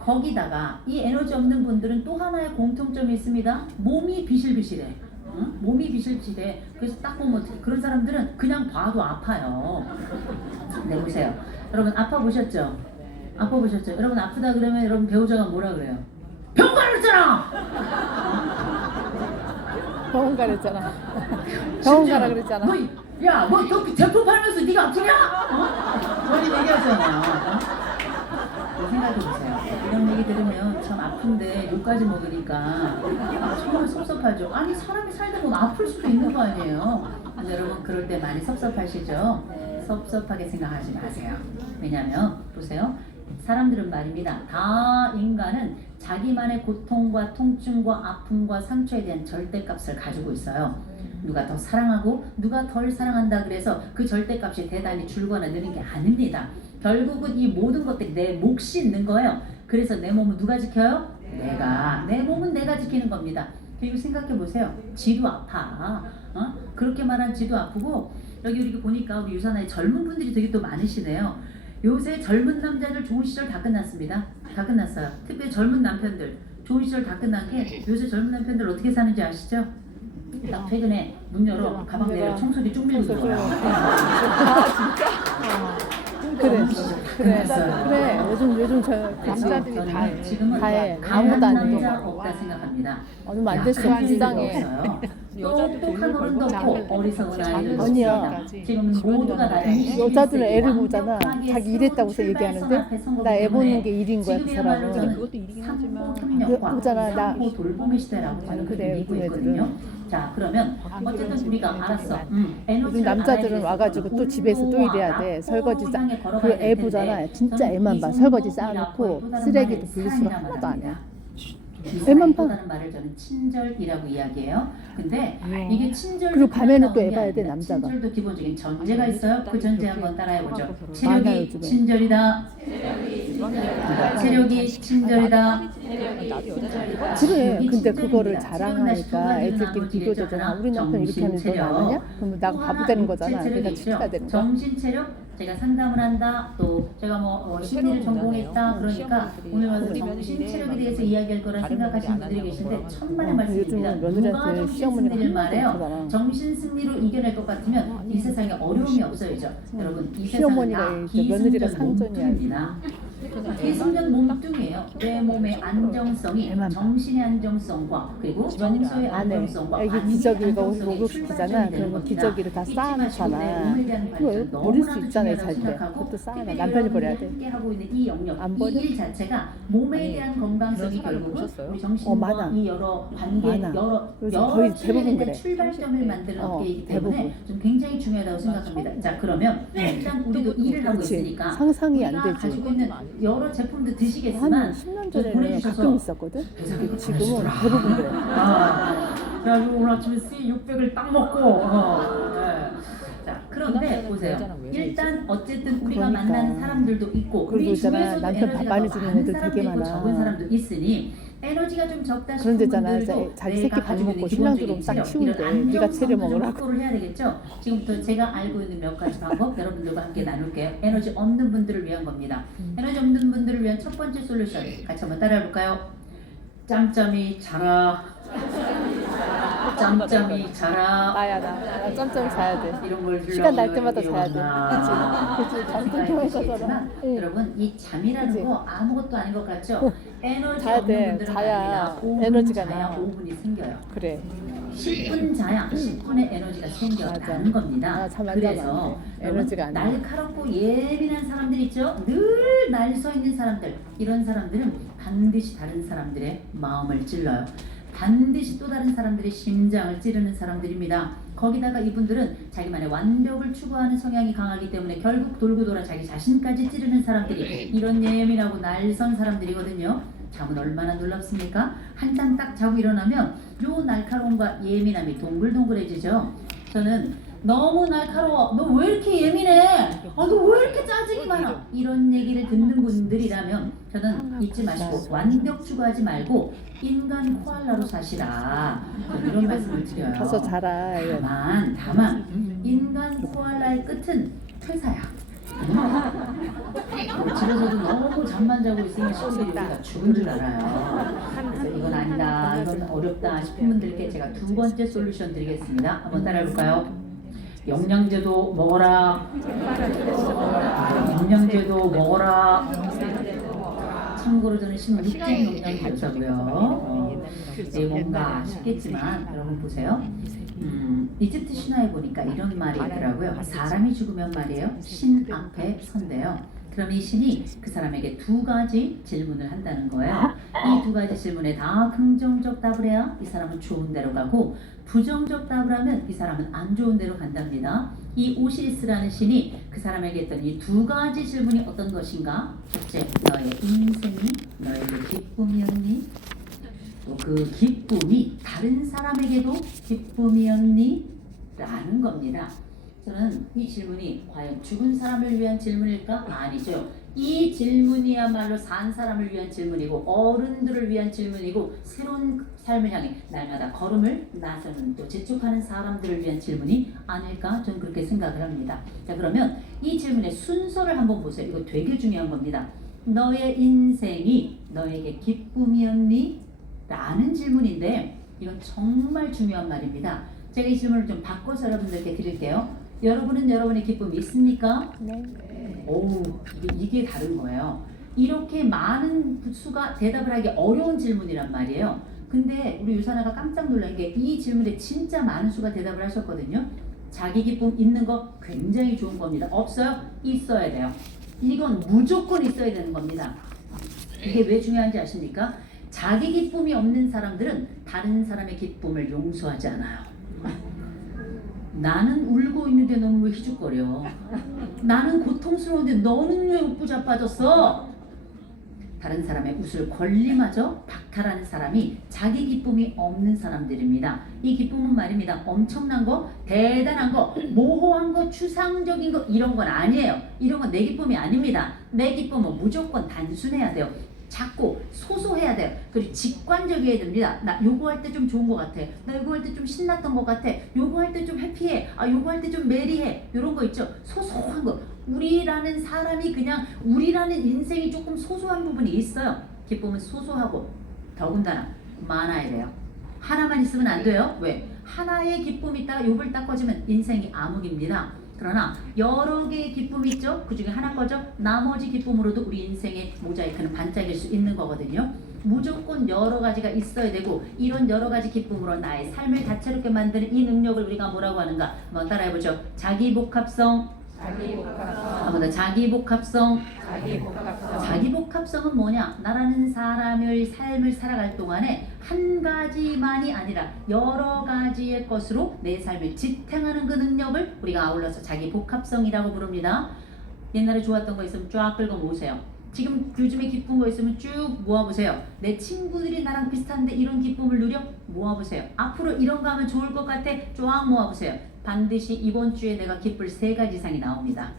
거기다가 이 에너지 없는 분들은 또 하나의 공통점이 있습니다. 몸이 비실비실해. 응? 몸이 비실비실해. 그래서 딱 보면 어떻게 그런 사람들은 그냥 봐도 아파요. 네, 보세요. 여러분 아파 보셨죠? 아파 보셨죠? 여러분 아프다 그러면 여러분 배우자가 뭐라 그래요? 병 가랬잖아! 병원 가랬잖아. 병원 가라 그랬잖아. 뭐, 야, 뭐 너 제품 팔면서 네가 아프냐? 어? 머리 얘기하잖아요. 어? 생각해보세요. 이런 얘기 들으면 참 아픈데 욕까지 먹으니까 정말 섭섭하죠. 아니 사람이 살다 보면 아플 수도 있는 거 아니에요. 근데 여러분 그럴 때 많이 섭섭하시죠? 섭섭하게 생각하지 마세요. 왜냐면 보세요. 사람들은 말입니다. 다 인간은 자기만의 고통과 통증과 아픔과 상처에 대한 절대값을 가지고 있어요. 누가 더 사랑하고 누가 덜 사랑한다 그래서 그 절대값이 대단히 줄거나 느는 게 아닙니다. 결국은 이 모든 것들이 내 몫이 있는 거예요. 그래서 내 몸은 누가 지켜요? 내가. 내 몸은 내가 지키는 겁니다. 그리고 생각해 보세요. 지도 아파. 어? 그렇게 말한 지도 아프고 여기 우리 보니까 우리 유산아의 젊은 분들이 되게 또 많으시네요. 요새 젊은 남자들 좋은 시절 다 끝났습니다. 다 끝났어요. 특히 젊은 남편들 좋은 시절 다 끝난 게 요새 젊은 남편들 어떻게 사는지 아시죠? 딱 최근에 문 열어 가방 내려 청소기 쭉 밀고 들어와요. 그래. 그래. 끝났어요. 그래. 요즘 저 남자들이 다 해. 저는 지금은 다 해. 강한 아무도 안 해. 남자 없다 생각합니다. 얼마 안 됐어. 약한 불쌍해. 분들이 없어요. 여자도 똑똑한 돈을 어른도 벌고 없고 자는 어리석은 아이들도 아니야. 없습니다. 지금 모두가 다 21세기 여자들은 애를 보잖아. 완벽하게 자기 일했다고 새로운 얘기하는데 출발선 앞에 선 나 애 거기 보는 때문에 게 일인 거야 그 지금이야말로 사람은. 저는 그것도 일이긴 하지만. 상호협력과 그거잖아, 나- 상호 돌봄의 시대라고 저는 그래, 그렇게 믿고 요즘 있거든요. 자 그러면 어쨌든 우리가 알았어. 요즘 에너지를 남자들은 알아야 와가지고 또 집에서 또 일해야 돼. 설거지 그 애 보잖아. 진짜 애만 봐. 설거지 쌓아놓고 쓰레기도 분리수거 하나도 안 해. 애만 봐. 다는 말을 저는 친절이라고 이야기해요. 근데 이게 친절 그리고 밤에는 또 애 봐야 돼, 남자가. 친절도 기본적인 전제가 있어요. 그 전제 한번 따라해보죠. 많아, 체력이 요즘에. 친절이다. 체력이 친절이다. 그래. 근데 그거를 자랑하니까 애들끼리 비교되잖아. 우리 남편 이렇게 하는데 넌 안 하냐? 그러면 나가 바보 되는 거잖아. 그러니까 지켜야 되는 거야. 정신 체력 제가 상담을 한다. 또 제가 뭐 심리를 전공했다. 그러니까 오늘 와서 정신 체력에 대해서 이야기할 거라 생각하시는 분들이 계신데 천만의 말씀입니다. 요즘은 누가 며느리한테 정신 시어머니가 승리를 하나도 말해요. 없잖아. 정신 승리로 이겨낼 것 같으면 이 세상에 어려움이 없어야죠. 여러분 이 세상은 시어머니가 다 이제 며느리가 기승전 상전이야. 몸뚱입니다. 기승전 몸뚱이에요. 내 몸의 안정성이 애만 봐. 정신의 안정성과 그리고 정서의 안 해. 안정성과 애기 안의 기저귀가 안정성의 목욕시키잖아. 출발점이 되는 그러면 겁니다. 기저귀를 다 잊지 마시고 쌓아놓잖아. 내 몸에 대한 그거 발전 버릴 수 너무나도 있잖아요, 중요하다고 잘 때. 생각하고 그것도 쌓아놔. 특별히 남편이 버려야 돼. 여러분들이 함께 하고 있는 이 영역, 안 버려? 이 일 자체가 몸에 대한 건강성이 그런 사람을 결국은 보셨어요? 우리 정신과 많아. 이 여러 관계, 많아. 여러 요즘 여러 거의 측면에 대부분 대한 그래. 출발점을 만드는 업계이기 때문에 대부분. 좀 굉장히 중요하다고 생각합니다. 자 그러면 일단 우리도 일을 하고 그렇지. 있으니까 상상이 안 우리가 되지. 가지고 있는 여러 제품도 한 드시겠지만 10년 좀 전에는 보내주셔서 가끔 있었거든. 근데 지금은 대부분 그래. 그래가지고 오늘 아침에 C600을 딱 먹고 자 그런데 보세요. 일단 어쨌든 우리가 그러니까. 만나는 사람들도 있고 그리고 우리 있잖아, 중에서도 남편 밥 에너지가 많이 더 주는 많은 애들 사람도 되게 있고 많아. 적은 사람도 있으니 에너지가 좀 적다 싶은 그런 데잖아. 분들도 자기 새끼 내가 밥 가지고 먹고 있는 신랑 기본적인 들어오면 싹 체력, 치운대. 이런 네가 체려 안정성도 좀 먹으라고. 확보를 해야 되겠죠. 지금부터 제가 알고 있는 몇 가지 방법 여러분들과 함께 나눌게요. 에너지 없는 분들을 위한 겁니다. 에너지 없는 분들을 위한 첫 번째 솔루션 같이 한번 따라해 볼까요? 짬짬이 자라. 짬짬이 자라. 나야 나 짬짬이 자야 돼. 이런 걸 시간 날 들려고 때마다 자야 돼. 그치? 그치? 잠깐 들어가잖아. 여러분 이 잠이라는 그치? 거 아무것도 아닌 것 같죠? 에너지 자야 없는 돼. 분들은 자야 5분 에너지가 자야 나. 5분이 생겨요. 그래. 10분 자야 10분의 에너지가 생겨나는 맞아. 겁니다. 잠안 그래서 자면 안 돼. 여러분, 에너지가 안 나. 날카롭고 예민한 사람들 있죠? 늘 날 서 있는 사람들. 이런 사람들은 반드시 다른 사람들의 마음을 찔러요. 반드시 또 다른 사람들의 심장을 찌르는 사람들입니다. 거기다가 이분들은 자기만의 완벽을 추구하는 성향이 강하기 때문에 결국 돌고 돌아 자기 자신까지 찌르는 사람들이 이런 예민하고 날선 사람들이거든요. 잠은 얼마나 놀랍습니까? 한참 딱 자고 일어나면 요 날카로움과 예민함이 동글동글해지죠. 저는 너무 날카로워. 너 왜 이렇게 예민해? 너 왜 이렇게 짜증이 많아? 이런 얘기를 듣는 분들이라면 저는 잊지 마시고 완벽 추구하지 말고 인간 코알라로 사시라. 이런 말씀을 드려요. 가서 자라. 다만 인간 코알라의 끝은 퇴사야. 집에서도 너무 잠만 자고 있으면 식구들이 우리가 죽은 줄 알아요. 그래서 이건 아니다, 이건 어렵다 싶은 분들께 제가 두 번째 솔루션 드리겠습니다. 한번 따라해볼까요? 영양제도 먹어라. 영양제도 먹어라. 참고로 저는 신육종 영양제였고요. 뭔가 아쉽겠지만 여러분 보세요. 이집트 신화에 보니까 이런 말이 있더라고요. 사람이 죽으면 말이에요. 신 앞에 선대요. 그럼 이 신이 그 사람에게 두 가지 질문을 한다는 거예요. 이 두 가지 질문에 다 긍정적 답을 해야 이 사람은 좋은 데로 가고 부정적 답을 하면 이 사람은 안 좋은 데로 간답니다. 이 오시리스라는 신이 그 사람에게 했던 이 두 가지 질문이 어떤 것인가? 첫째, 너의 인생이 너에게 기쁨이었니? 또 그 기쁨이 다른 사람에게도 기쁨이었니? 라는 겁니다. 저는 이 질문이 과연 죽은 사람을 위한 질문일까? 아니죠. 이 질문이야말로 산 사람을 위한 질문이고 어른들을 위한 질문이고 새로운 삶을 향해 날마다 걸음을 나서는 또 재촉하는 사람들을 위한 질문이 아닐까? 저는 그렇게 생각을 합니다. 자, 그러면 이 질문의 순서를 한번 보세요. 이거 되게 중요한 겁니다. 너의 인생이 너에게 기쁨이었니? 라는 질문인데 이건 정말 중요한 말입니다. 제가 이 질문을 좀 바꿔서 여러분들께 드릴게요. 여러분은 여러분의 기쁨이 있습니까? 네. 오, 이게 다른 거예요. 이렇게 많은 수가 대답을 하기 어려운 질문이란 말이에요. 근데 우리 유산아가 깜짝 놀란 게 이 질문에 진짜 많은 수가 대답을 하셨거든요. 자기 기쁨 있는 거 굉장히 좋은 겁니다. 없어요? 있어야 돼요. 이건 무조건 있어야 되는 겁니다. 이게 왜 중요한지 아십니까? 자기 기쁨이 없는 사람들은 다른 사람의 기쁨을 용서하지 않아요. 나는 울고 있는데 너는 왜 희죽거려? 나는 고통스러운데 너는 왜 웃부자빠졌어? 다른 사람의 웃을 권리마저 박탈하는 사람이 자기 기쁨이 없는 사람들입니다. 이 기쁨은 말입니다. 엄청난 거, 대단한 거, 모호한 거, 추상적인 거 이런 건 아니에요. 이런 건 내 기쁨이 아닙니다. 내 기쁨은 무조건 단순해야 돼요. 작고 소소해야 돼요. 그리고 직관적이어야 됩니다. 나 요거 할 때 좀 좋은 것 같아. 나 요거 할 때 좀 신났던 것 같아. 요거 할 때 좀 해피해. 요거 할 때 좀 메리해. 요런 거 있죠. 소소한 거. 우리라는 사람이 그냥 우리라는 인생이 조금 소소한 부분이 있어요. 기쁨은 소소하고 더군다나 많아야 돼요. 하나만 있으면 안 돼요. 왜? 하나의 기쁨이 있다가 요걸 딱 꺼지면 인생이 암흑입니다. 그러나 여러 개의 기쁨이 있죠. 그 중에 하나 거죠. 나머지 기쁨으로도 우리 인생의 모자이크는 반짝일 수 있는 거거든요. 무조건 여러 가지가 있어야 되고 이런 여러 가지 기쁨으로 나의 삶을 다채롭게 만드는 이 능력을 우리가 뭐라고 하는가? 한번 따라해보죠. 자기복합성. 한번 더 자기복합성. 자기복합성은 뭐냐? 나라는 사람의 삶을 살아갈 동안에 한 가지만이 아니라 여러 가지의 것으로 내 삶을 지탱하는 그 능력을 우리가 아울러서 자기복합성이라고 부릅니다. 옛날에 좋았던 거 있으면 쫙 긁어 모으세요. 지금 요즘에 기쁜 거 있으면 쭉 모아보세요. 내 친구들이 나랑 비슷한데 이런 기쁨을 누려? 모아보세요. 앞으로 이런 거 하면 좋을 것 같아? 쫙 모아보세요. 반드시 이번 주에 내가 기쁠 세 가지 이상이 나옵니다.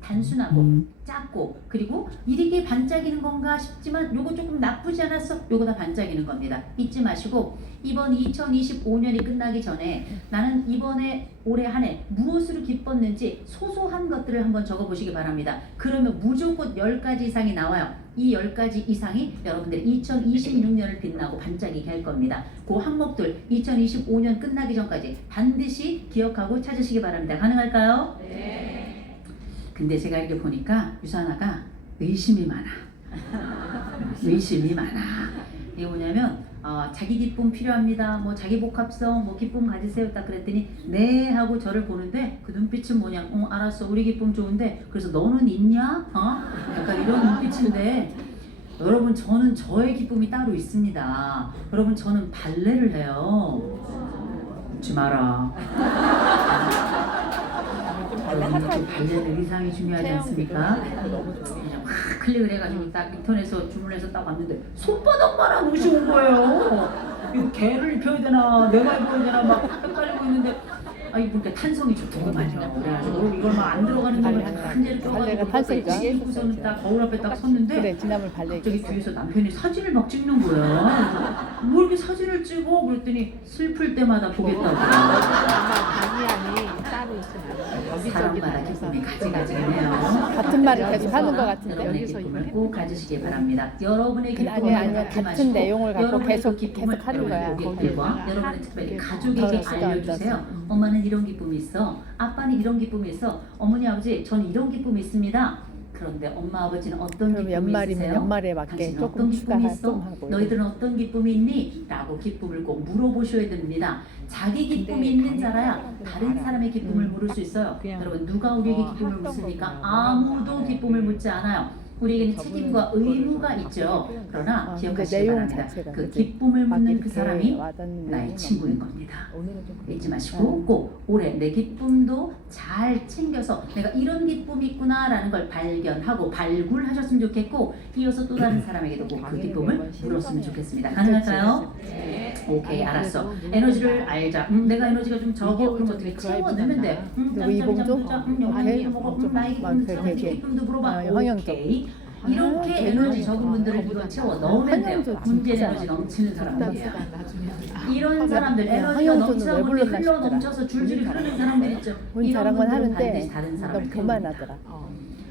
단순하고 작고 그리고 이게 반짝이는 건가 싶지만 요거 조금 나쁘지 않았어? 요거 다 반짝이는 겁니다. 잊지 마시고 이번 2025년이 끝나기 전에 나는 이번에 올해 한 해 무엇으로 기뻤는지 소소한 것들을 한번 적어보시기 바랍니다. 그러면 무조건 10가지 이상이 나와요. 이 10가지 이상이 여러분들의 2026년을 빛나고 반짝이게 할 겁니다. 그 항목들 2025년 끝나기 전까지 반드시 기억하고 찾으시기 바랍니다. 가능할까요? 네. 근데 제가 이렇게 보니까 유산아가 의심이 많아. 의심이 많아. 이게 뭐냐면 자기 기쁨 필요합니다. 뭐 자기 복합성 뭐 기쁨 가지세요. 딱 그랬더니 네 하고 저를 보는데 그 눈빛은 뭐냐? 알았어. 우리 기쁨 좋은데 그래서 너는 있냐? 약간 이런 눈빛인데 여러분 저는 저의 기쁨이 따로 있습니다. 여러분 저는 발레를 해요. 웃지 마라. 발레는 의상이 중요하지 않습니까? 그냥 확 클릭을 해가지고 딱 인터넷에서 주문해서 딱 왔는데 손바닥만한 옷이 온 거예요. 이거 개를 입혀야 되나 내가 입어야 되나 막 헷갈리고 있는데 이거 보니까 탄성이 좋더만요. 그래가지고 이걸 막 안 들어가는 거를 한 재를 껴가지고 탄성이가 입고서는 딱 거울 앞에 딱 섰는데 그래 지난번 발레 갑자기 뒤에서 남편이 사진을 막 찍는 거야. 뭐 이렇게 사진을 찍어? 그랬더니 슬플 때마다 보겠다고. 아니 따로 있으면 여기저기 사람마다 기쁨이 가지가지네요. 같은 말을 계속 하는 것 같은데. 여러분의 여기서 기쁨을 이거 꼭 가지시기 바랍니다. 여러분의 기쁨을 아니야 갖지 같은 마시고 내용을 갖고 여러분의 계속 그 기쁨을 하는 거야. 여러분의 고객들과 여러분의 특별히 가족에게 덜 수가 알려주세요. 없어서. 엄마는 이런 기쁨이 있어. 아빠는 이런 기쁨이 있어. 어머니 아버지 저는 이런 기쁨이 있습니다. 그런데 엄마 아버지는 어떤 그럼 기쁨이 연말이면 있으세요? 연말에 맞게 당신은 조금 어떤 기쁨이 추가하- 있어? 좀 하고 너희들은 어떤 기쁨이 있니? 라고 기쁨을 꼭 물어보셔야 됩니다. 자기 기쁨이 있는 자라야 다른 사람의 기쁨을 물을 수 있어요. 그냥 여러분 누가 우리에게 기쁨을 했던 묻습니까? 거구나. 아무도 기쁨을 묻지 않아요. 우리에게는 책임과 의무가 있죠. 그러나 근데 기억하시기 내용 바랍니다. 자체가 그 그치? 기쁨을 막 묻는 그 이렇게 사람이 와닿는 나의 내용은 친구인 없는데. 겁니다. 오늘은 좀 잊지 마시고 꼭 올해 내 기쁨도 잘 챙겨서 내가 이런 기쁨이 있구나라는 걸 발견하고 발굴하셨으면 좋겠고 이어서 또 다른 사람에게도 꼭 그 기쁨을 물었으면 좋겠습니다. 가능할까요? 오케이 알았어. 에너지를 알자. 내가 에너지가 좀 적어. 그럼 어떻게 채워 넣으면 돼? 그리고 이봉조? 영양제 오케이. 먹어. 나의 기쁨 오케이, 사람들 오케이. 기쁨도 물어봐. 황영조. 오케이. 이렇게 에너지 적은 분들을 이거 채워 넣으면 돼요. 황영조 문제 진짜 에너지 넘치는 사람들이에요. 나중에 이런 사람들 에너지가 황영조는 넘치다 왜 보니 불렀나 흘러 싶더라. 넘쳐서 줄줄이 흐르는 사람들 있죠. 본 이런 자랑만 분들은 하는데 반드시 다른 사람을 너무 태웁니다. 교만하더라.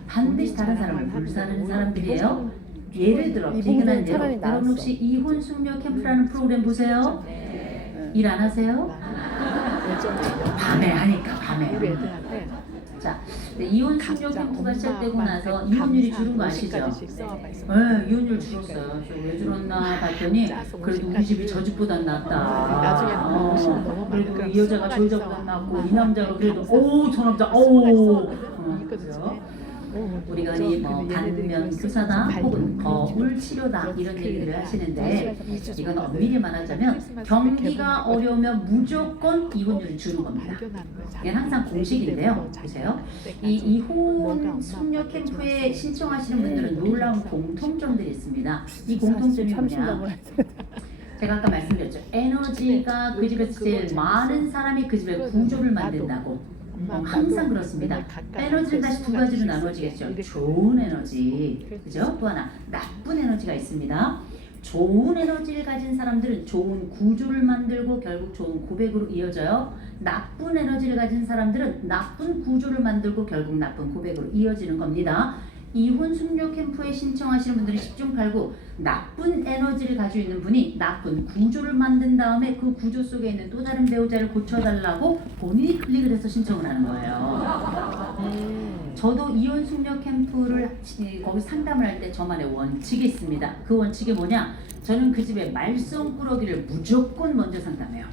반드시 다른 사람을 불사르는 사람들이에요. 예를 들어 이 비근한 부분은 예로 차라리 여러분 나았어. 혹시 이혼 숙녀 캠프라는 프로그램 보세요? 일 안 하세요? 밤에 하니까 밤에. 우리 애들한테 자, 근데 이혼 숙녀 캠프가 시작되고 나서 이혼율이 줄은 거 아시죠? 네, 이혼율 줄었어요. 왜 줄었나 봤더니 그래도 우리 집이 저 집보단 낫다. 나중에는 50 넘어가니까 그래도 이 여자가 저 여자보다 낫고 이 남자가 그래도 저 남자 그래요. 우리가 뭐 반면 교사다 혹은 거울 치료다 이런 얘기를 하시는데 이건 엄밀히 말하자면 경기가 어려우면 무조건 이혼율이 주는 겁니다. 이게 항상 공식인데요. 보세요. 이 이혼 숙녀 캠프에 신청하시는 분들은 놀라운 공통점들이 있습니다. 이 공통점이 뭐냐? 제가 아까 말씀드렸죠. 에너지가 그 집에서 제일 많은 사람이 그 집의 구조를 만든다고. 항상 그렇습니다. 에너지는 다시 두 가지로 나눠지겠죠. 좋은 에너지, 그죠? 또 하나 나쁜 에너지가 있습니다. 좋은 에너지를 가진 사람들은 좋은 구조를 만들고 결국 좋은 고백으로 이어져요. 나쁜 에너지를 가진 사람들은 나쁜 구조를 만들고 결국 나쁜 고백으로 이어지는 겁니다. 이혼 숙녀 캠프에 신청하시는 분들이 10중 8구 나쁜 에너지를 가지고 있는 분이 나쁜 구조를 만든 다음에 그 구조 속에 있는 또 다른 배우자를 고쳐달라고 본인이 클릭을 해서 신청을 하는 거예요. 저도 이혼 숙녀 캠프를 거기 상담을 할 때 저만의 원칙이 있습니다. 그 원칙이 뭐냐? 저는 그 집의 말썽꾸러기를 무조건 먼저 상담해요.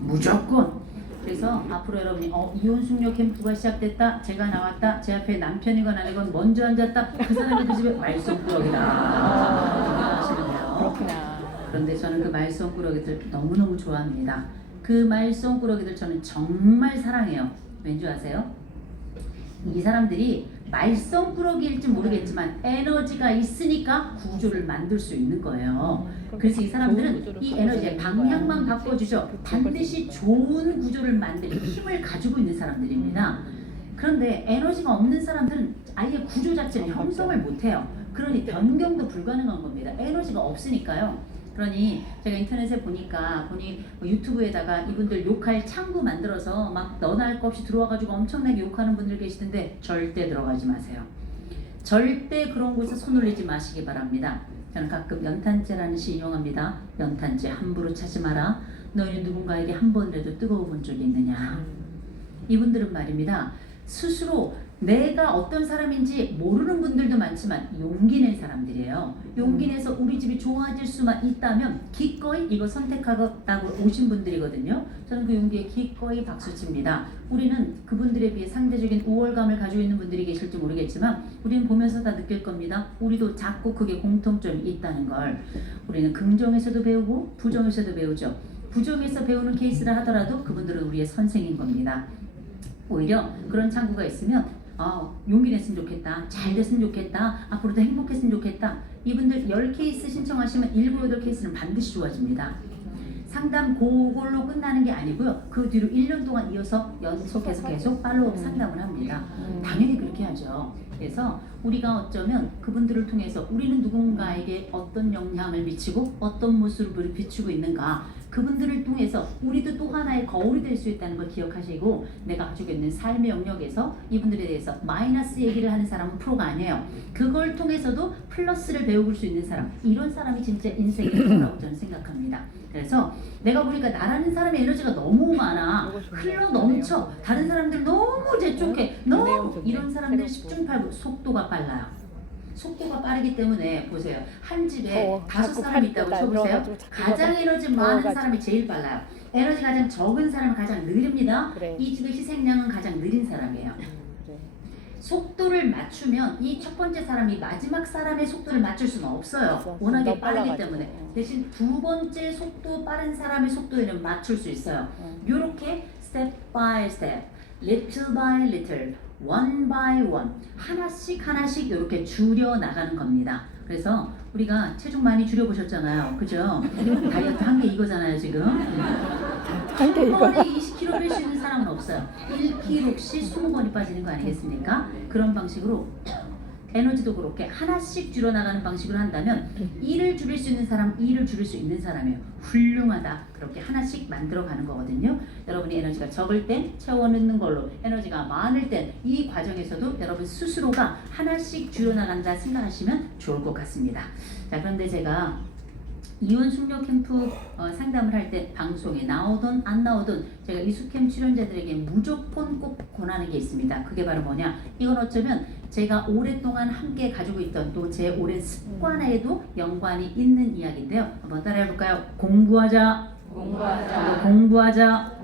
무조건. 그래서 앞으로 여러분이 이혼 숙녀 캠프가 시작됐다, 제가 나왔다, 제 앞에 남편이건 아니건 먼저 앉았다, 그 사람이 그 집에 말썽꾸러기다 하시면 돼요. 그렇구나. 그런데 저는 그 말썽꾸러기들 너무너무 좋아합니다. 그 말썽꾸러기들 저는 정말 사랑해요. 왠지 아세요? 이 사람들이 말썽꾸러기일지 모르겠지만 에너지가 있으니까 구조를 만들 수 있는 거예요. 그래서 이 좋은 사람들은 구조를 이 가지고 에너지의 있는 방향만 거야. 바꿔주죠. 그치, 반드시 좋은 구조를 만들 힘을 가지고 있는 사람들입니다. 그런데 에너지가 없는 사람들은 아예 구조 자체를 형성을 못해요. 그러니 변경도 불가능한 겁니다. 에너지가 없으니까요. 그러니 제가 인터넷에 보니까 뭐 유튜브에다가 이분들 욕할 창구 만들어서 막 너나 할 것 없이 들어와가지고 엄청나게 욕하는 분들 계시던데 절대 들어가지 마세요. 절대 그런 곳에 손 올리지 마시기 바랍니다. 저는 가끔 연탄재라는 시 인용합니다. 연탄재 함부로 차지 마라. 너희는 누군가에게 한 번이라도 뜨거워본 적이 있느냐. 이분들은 말입니다. 스스로 내가 어떤 사람인지 모르는 분들도 많지만 용기 낸 사람들이에요. 용기 내서 우리 집이 좋아질 수만 있다면 기꺼이 이거 선택하겠다고 오신 분들이거든요. 저는 그 용기에 기꺼이 박수칩니다. 우리는 그분들에 비해 상대적인 우월감을 가지고 있는 분들이 계실지 모르겠지만 우리는 보면서 다 느낄 겁니다. 우리도 작고 크게 공통점이 있다는 걸. 우리는 긍정에서도 배우고 부정에서도 배우죠. 부정에서 배우는 케이스를 하더라도 그분들은 우리의 선생인 겁니다. 오히려 그런 창구가 있으면 용기 냈으면 좋겠다. 잘 됐으면 좋겠다. 앞으로도 행복했으면 좋겠다. 이분들 10케이스 신청하시면 7, 8케이스는 반드시 좋아집니다. 상담 그걸로 끝나는 게 아니고요. 그 뒤로 1년 동안 이어서 연속해서 계속 팔로우업 상담을 합니다. 당연히 그렇게 하죠. 그래서 우리가 어쩌면 그분들을 통해서 우리는 누군가에게 어떤 영향을 미치고 어떤 모습을 비추고 있는가, 그분들을 통해서 우리도 또 하나의 거울이 될 수 있다는 걸 기억하시고, 내가 가지고 있는 삶의 영역에서 이분들에 대해서 마이너스 얘기를 하는 사람은 프로가 아니에요. 그걸 통해서도 플러스를 배울 수 있는 사람, 이런 사람이 진짜 인생의 프로라고 저는 생각합니다. 그래서 내가 보니까 나라는 사람의 에너지가 너무 많아, 흘러 넘쳐, 다른 사람들 너무 재촉해, 너무 이런 사람들 10중 8구 속도가 빨라요. 속도가 빠르기 때문에 보세요. 한 집에 5사람 있다고 쳐보세요. 가장 에너지 많은 사람이 제일 빨라요. 에너지 가장 적은 사람은 가장 느립니다. 그래. 이 집의 희생양은 가장 느린 사람이에요. 그래. 속도를 맞추면 이 첫 번째 사람이 마지막 사람의 속도를 맞출 수는 없어요. 그래서 워낙에 너무 빠르기 빨라가지고. 때문에. 대신 두 번째 속도 빠른 사람의 속도에는 맞출 수 있어요. 이렇게 step by step, little by little, one by one, 하나씩 하나씩 이렇게 줄여 나가는 겁니다. 그래서 우리가 체중 많이 줄여보셨잖아요. 그죠? 다이어트 한 게 이거잖아요, 지금. 한 번에 20kg 뺄 수 있는 사람은 없어요. 1kg씩 20번이 빠지는 거 아니겠습니까? 그런 방식으로 에너지도 그렇게 하나씩 줄여나가는 방식으로 한다면 1을 줄일 수 있는 사람, 2를 줄일 수 있는 사람이에요. 훌륭하다. 그렇게 하나씩 만들어가는 거거든요. 여러분이 에너지가 적을 땐 채워 넣는 걸로, 에너지가 많을 땐 이 과정에서도 여러분 스스로가 하나씩 줄여나간다 생각하시면 좋을 것 같습니다. 자, 그런데 제가 이혼 숙녀 캠프 상담을 할 때 방송에 나오든 안 나오든 제가 이수캠 출연자들에게 무조건 꼭 권하는 게 있습니다. 그게 바로 뭐냐? 이건 어쩌면 제가 오랫동안 함께 가지고 있던 또 제 오랜 습관에도 연관이 있는 이야기인데요. 한번 따라해 볼까요? 공부하자. 공부하자.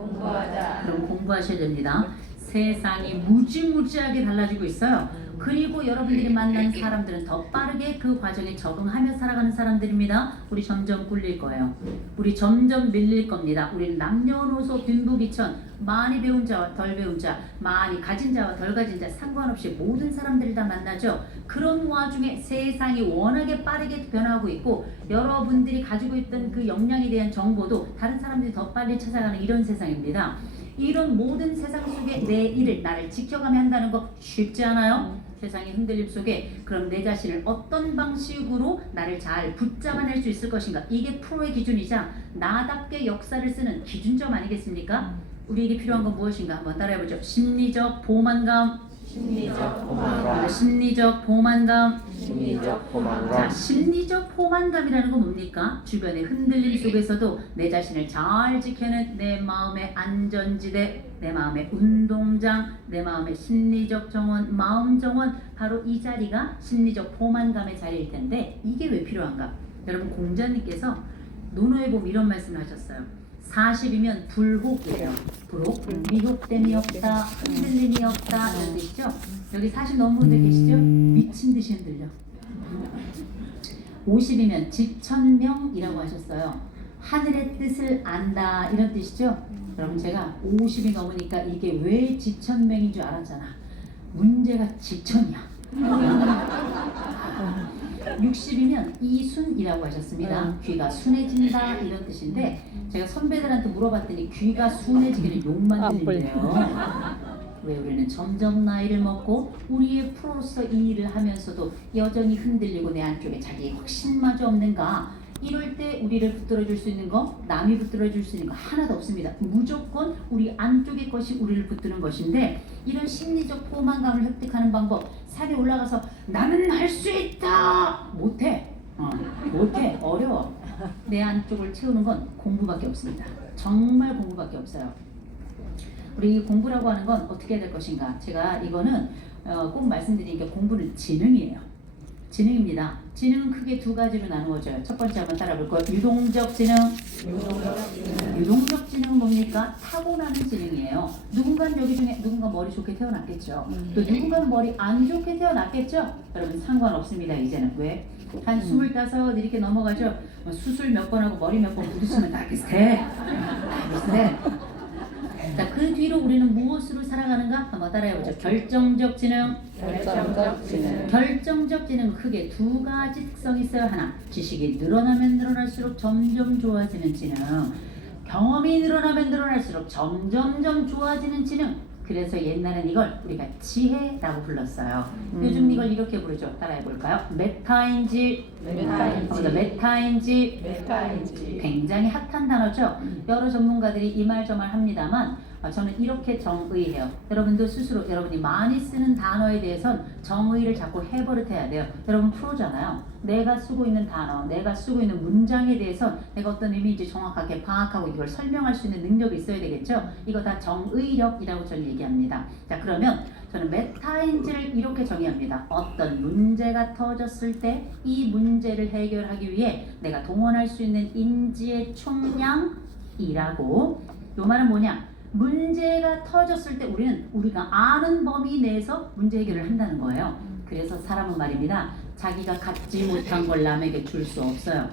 그럼 공부하셔야 됩니다. 세상이 무지무지하게 달라지고 있어요. 그리고 여러분들이 만나는 사람들은 더 빠르게 그 과정에 적응하며 살아가는 사람들입니다. 우리 점점 꿀릴 거예요. 우리 점점 밀릴 겁니다. 우리는 남녀노소 빈부귀천, 많이 배운 자와 덜 배운 자, 많이 가진 자와 덜 가진 자 상관없이 모든 사람들이 다 만나죠. 그런 와중에 세상이 워낙에 빠르게 변하고 있고 여러분들이 가지고 있던 그 역량에 대한 정보도 다른 사람들이 더 빨리 찾아가는 이런 세상입니다. 이런 모든 세상 속에 내 일을, 나를 지켜가며 한다는 거 쉽지 않아요? 세상의 흔들림 속에 그럼 내 자신을 어떤 방식으로 나를 잘 붙잡아낼 수 있을 것인가? 이게 프로의 기준이자 나답게 역사를 쓰는 기준점 아니겠습니까? 우리에게 필요한 건 무엇인가? 한번 따라해보죠. 심리적 포만감. 심리적 포만감. 자, 심리적 포만감이라는 건 뭡니까? 주변의 흔들림 속에서도 내 자신을 잘 지켜낸 내 마음의 안전지대, 내 마음의 운동장, 내 마음의 심리적 정원, 마음 정원, 바로 이 자리가 심리적 포만감의 자리일 텐데 이게 왜 필요한가? 여러분 공자님께서 논어에 보면 이런 말씀을 하셨어요. 40이면 불혹이래요. 불혹, 미혹됨이 없다, 흔들림이 없다 이런 뜻이죠. 여기 40 넘은 분들 계시죠? 미친 듯이 흔들려. 50이면 지천명이라고 하셨어요. 하늘의 뜻을 안다 이런 뜻이죠. 여러분 제가 50이 넘으니까 이게 왜 지천명인 줄 알았잖아. 문제가 지천이야. 60이면 이순이라고 하셨습니다. 귀가 순해진다 이런 뜻인데 제가 선배들한테 물어봤더니 귀가 순해지기는 욕만 들린대요. 왜 우리는 점점 나이를 먹고 우리의 프로로서 이 일을 하면서도 여전히 흔들리고 내 안쪽에 자기 확신마저 없는가? 이럴 때 우리를 붙들어줄 수 있는 거, 남이 붙들어줄 수 있는 거 하나도 없습니다. 무조건 우리 안쪽의 것이 우리를 붙드는 것인데 이런 심리적 포만감을 획득하는 방법, 산에 올라가서 나는 할 수 있다! 못해. 못해. 어려워. 내 안쪽을 채우는 건 공부밖에 없습니다. 정말 공부밖에 없어요. 우리 공부라고 하는 건 어떻게 해야 될 것인가? 제가 이거는 꼭 말씀드린 게 공부는 지능이에요. 지능입니다. 지능은 크게 두 가지로 나누어져요. 첫 번째 한번 따라 볼 거예요. 유동적 지능. 유동적 지능은 뭡니까? 타고나는 지능이에요. 누군가는 여기 중에 누군가 머리 좋게 태어났겠죠. 또 누군가는 머리 안 좋게 태어났겠죠. 여러분 상관없습니다. 이제는 왜? 한 25 이렇게 넘어가죠. 수술 몇 번 하고 머리 몇 번 부딪히면 다 비슷해. 다 비슷해. 자, 그 뒤로 우리는 무엇으로 살아가는가? 한번 따라해보죠. 결정적 지능. 결정적 지능은 크게 두 가지 특성이 있어요. 하나, 지식이 늘어나면 늘어날수록 점점 좋아지는 지능. 경험이 늘어나면 늘어날수록 점점점 좋아지는 지능. 그래서 옛날엔 이걸 우리가 지혜라고 불렀어요. 요즘 이걸 이렇게 부르죠. 따라해볼까요? 메타인지. 굉장히 핫한 단어죠. 여러 전문가들이 이 말 저 말 합니다만 저는 이렇게 정의해요. 여러분도 스스로 여러분이 많이 쓰는 단어에 대해선 정의를 자꾸 해버릇해야 돼요. 여러분 프로잖아요. 내가 쓰고 있는 단어, 내가 쓰고 있는 문장에 대해서 내가 어떤 의미인지 정확하게 파악하고 이걸 설명할 수 있는 능력이 있어야 되겠죠. 이거 다 정의력이라고 저는 얘기합니다. 자, 그러면 저는 메타인지를 이렇게 정의합니다. 어떤 문제가 터졌을 때 이 문제를 해결하기 위해 내가 동원할 수 있는 인지의 총량이라고. 요 말은 뭐냐? 문제가 터졌을 때 우리가 아는 범위 내에서 문제 해결을 한다는 거예요. 그래서 사람은 말입니다. 자기가 갖지 못한 걸 남에게 줄 수 없어요.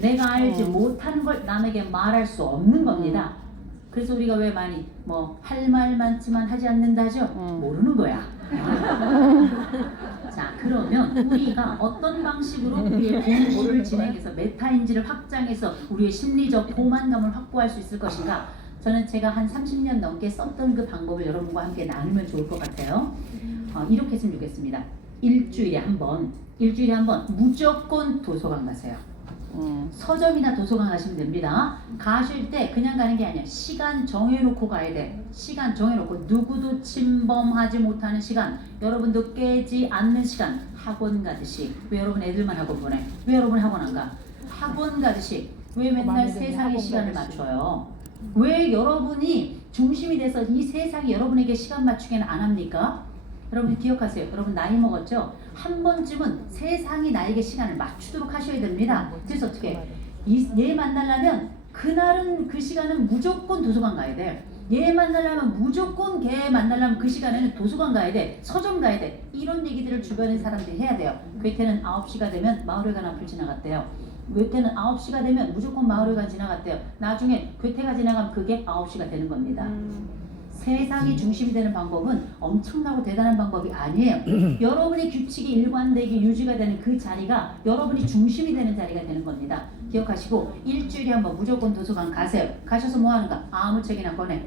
내가 알지 못하는 걸 남에게 말할 수 없는 겁니다. 그래서 우리가 왜 많이 할 말 많지만 하지 않는다죠? 모르는 거야. 자, 그러면 우리가 어떤 방식으로 우리의 공부를 진행해서 메타인지를 확장해서 우리의 심리적 포만감을 확보할 수 있을 것인가? 저는 제가 한 30년 넘게 썼던 그 방법을 여러분과 함께 나누면 좋을 것 같아요. 이렇게 했으면 좋겠습니다. 일주일에 한 번 무조건 도서관 가세요. 서점이나 도서관 가시면 됩니다. 가실 때 그냥 가는 게 아니야. 시간 정해놓고 가야 돼. 시간 정해놓고 누구도 침범하지 못하는 시간, 여러분도 깨지 않는 시간. 학원 가듯이. 왜 여러분 애들만 학원 보내? 왜 여러분 학원 안 가? 학원 가듯이. 왜 맨날 세상의 시간을 맞춰요? 왜 여러분이 중심이 돼서 이 세상이 여러분에게 시간 맞추기는 안 합니까? 여러분 기억하세요. 여러분 나이 먹었죠? 한 번쯤은 세상이 나에게 시간을 맞추도록 하셔야 됩니다. 그래서 어떻게? 얘 만나려면 그날은 그 시간은 무조건 도서관 가야 돼. 얘 만나려면 무조건 걔 만나려면 그 시간에는 도서관 가야 돼. 서점 가야 돼. 이런 얘기들을 주변의 사람들이 해야 돼요. 괴테는 9시가 되면 마을회관 앞을 지나갔대요. 괴테는 9시가 되면 무조건 마을회관 지나갔대요. 나중에 괴테가 지나가면 그게 9시가 되는 겁니다. 세상이 중심이 되는 방법은 엄청나고 대단한 방법이 아니에요. 여러분의 규칙이 일관되게 유지가 되는 그 자리가 여러분이 중심이 되는 자리가 되는 겁니다. 기억하시고 일주일에 한번 무조건 도서관 가세요. 가셔서 뭐 하는가? 아무 책이나 꺼내.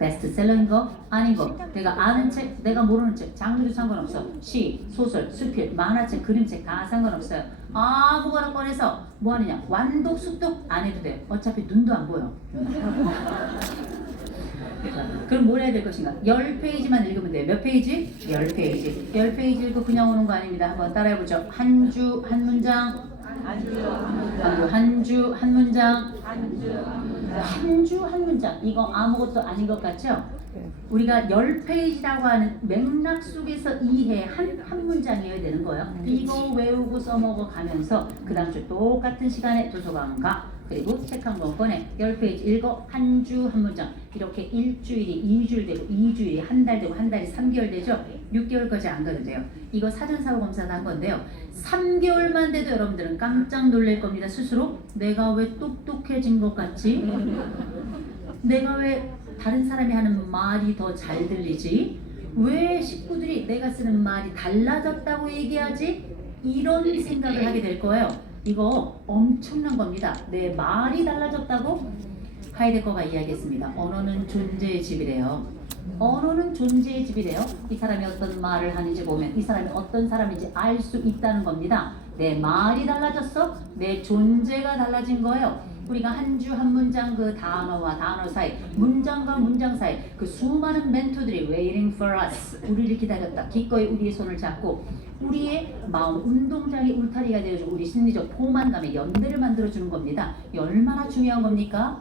베스트셀러인 거 아닌 거, 내가 아는 책, 내가 모르는 책, 장르도 상관없어. 시, 소설, 수필, 만화책, 그림책 다 상관없어요. 아무거나 꺼내서 뭐 하느냐? 완독, 숙독 안 해도 돼요. 어차피 눈도 안 보여. 그럼 뭘 해야 될 것인가? 10페이지만 읽으면 돼요. 몇 페이지? 10페이지. 10페이지 읽고 그냥 오는 거 아닙니다. 한번 따라해보죠. 한 주 한 문장. 한 주 한 문장. 한 주 한 문장. 이거 아무것도 아닌 것 같죠? 우리가 10페이지라고 하는 맥락 속에서 이해한 한 문장이어야 되는 거예요. 이거 외우고 써먹어 가면서 그 다음 주 똑같은 시간에 도서관 가. 그리고 책 한 권 꺼내 10페이지 읽어. 한 주 한 문장. 이렇게 일주일이 2주일 되고 2주일이 한 달 되고 한 달이 3개월 되죠. 6개월까지 안 가도 돼요. 이거 사전사고 검사도 한 건데요. 3개월만 돼도 여러분들은 깜짝 놀랄 겁니다. 스스로 내가 왜 똑똑해진 것 같지? 내가 왜 다른 사람이 하는 말이 더 잘 들리지? 왜 식구들이 내가 쓰는 말이 달라졌다고 얘기하지? 이런 생각을 하게 될 거예요. 이거 엄청난 겁니다. 내 말이 달라졌다고? 하이데거가 이야기했습니다. 언어는 존재의 집이래요. 언어는 존재의 집이래요. 이 사람이 어떤 말을 하는지 보면 이 사람이 어떤 사람인지 알 수 있다는 겁니다. 내 말이 달라졌어? 내 존재가 달라진 거예요. 우리가 한 주 한 문장 그 단어와 단어 사이, 문장과 문장 사이 그 수많은 멘토들이 waiting for us, 우리를 기다렸다. 기꺼이 우리의 손을 잡고 우리의 마음 운동장의 울타리가 되어주고 우리 심리적 포만감의 연대를 만들어주는 겁니다. 이 얼마나 중요한 겁니까?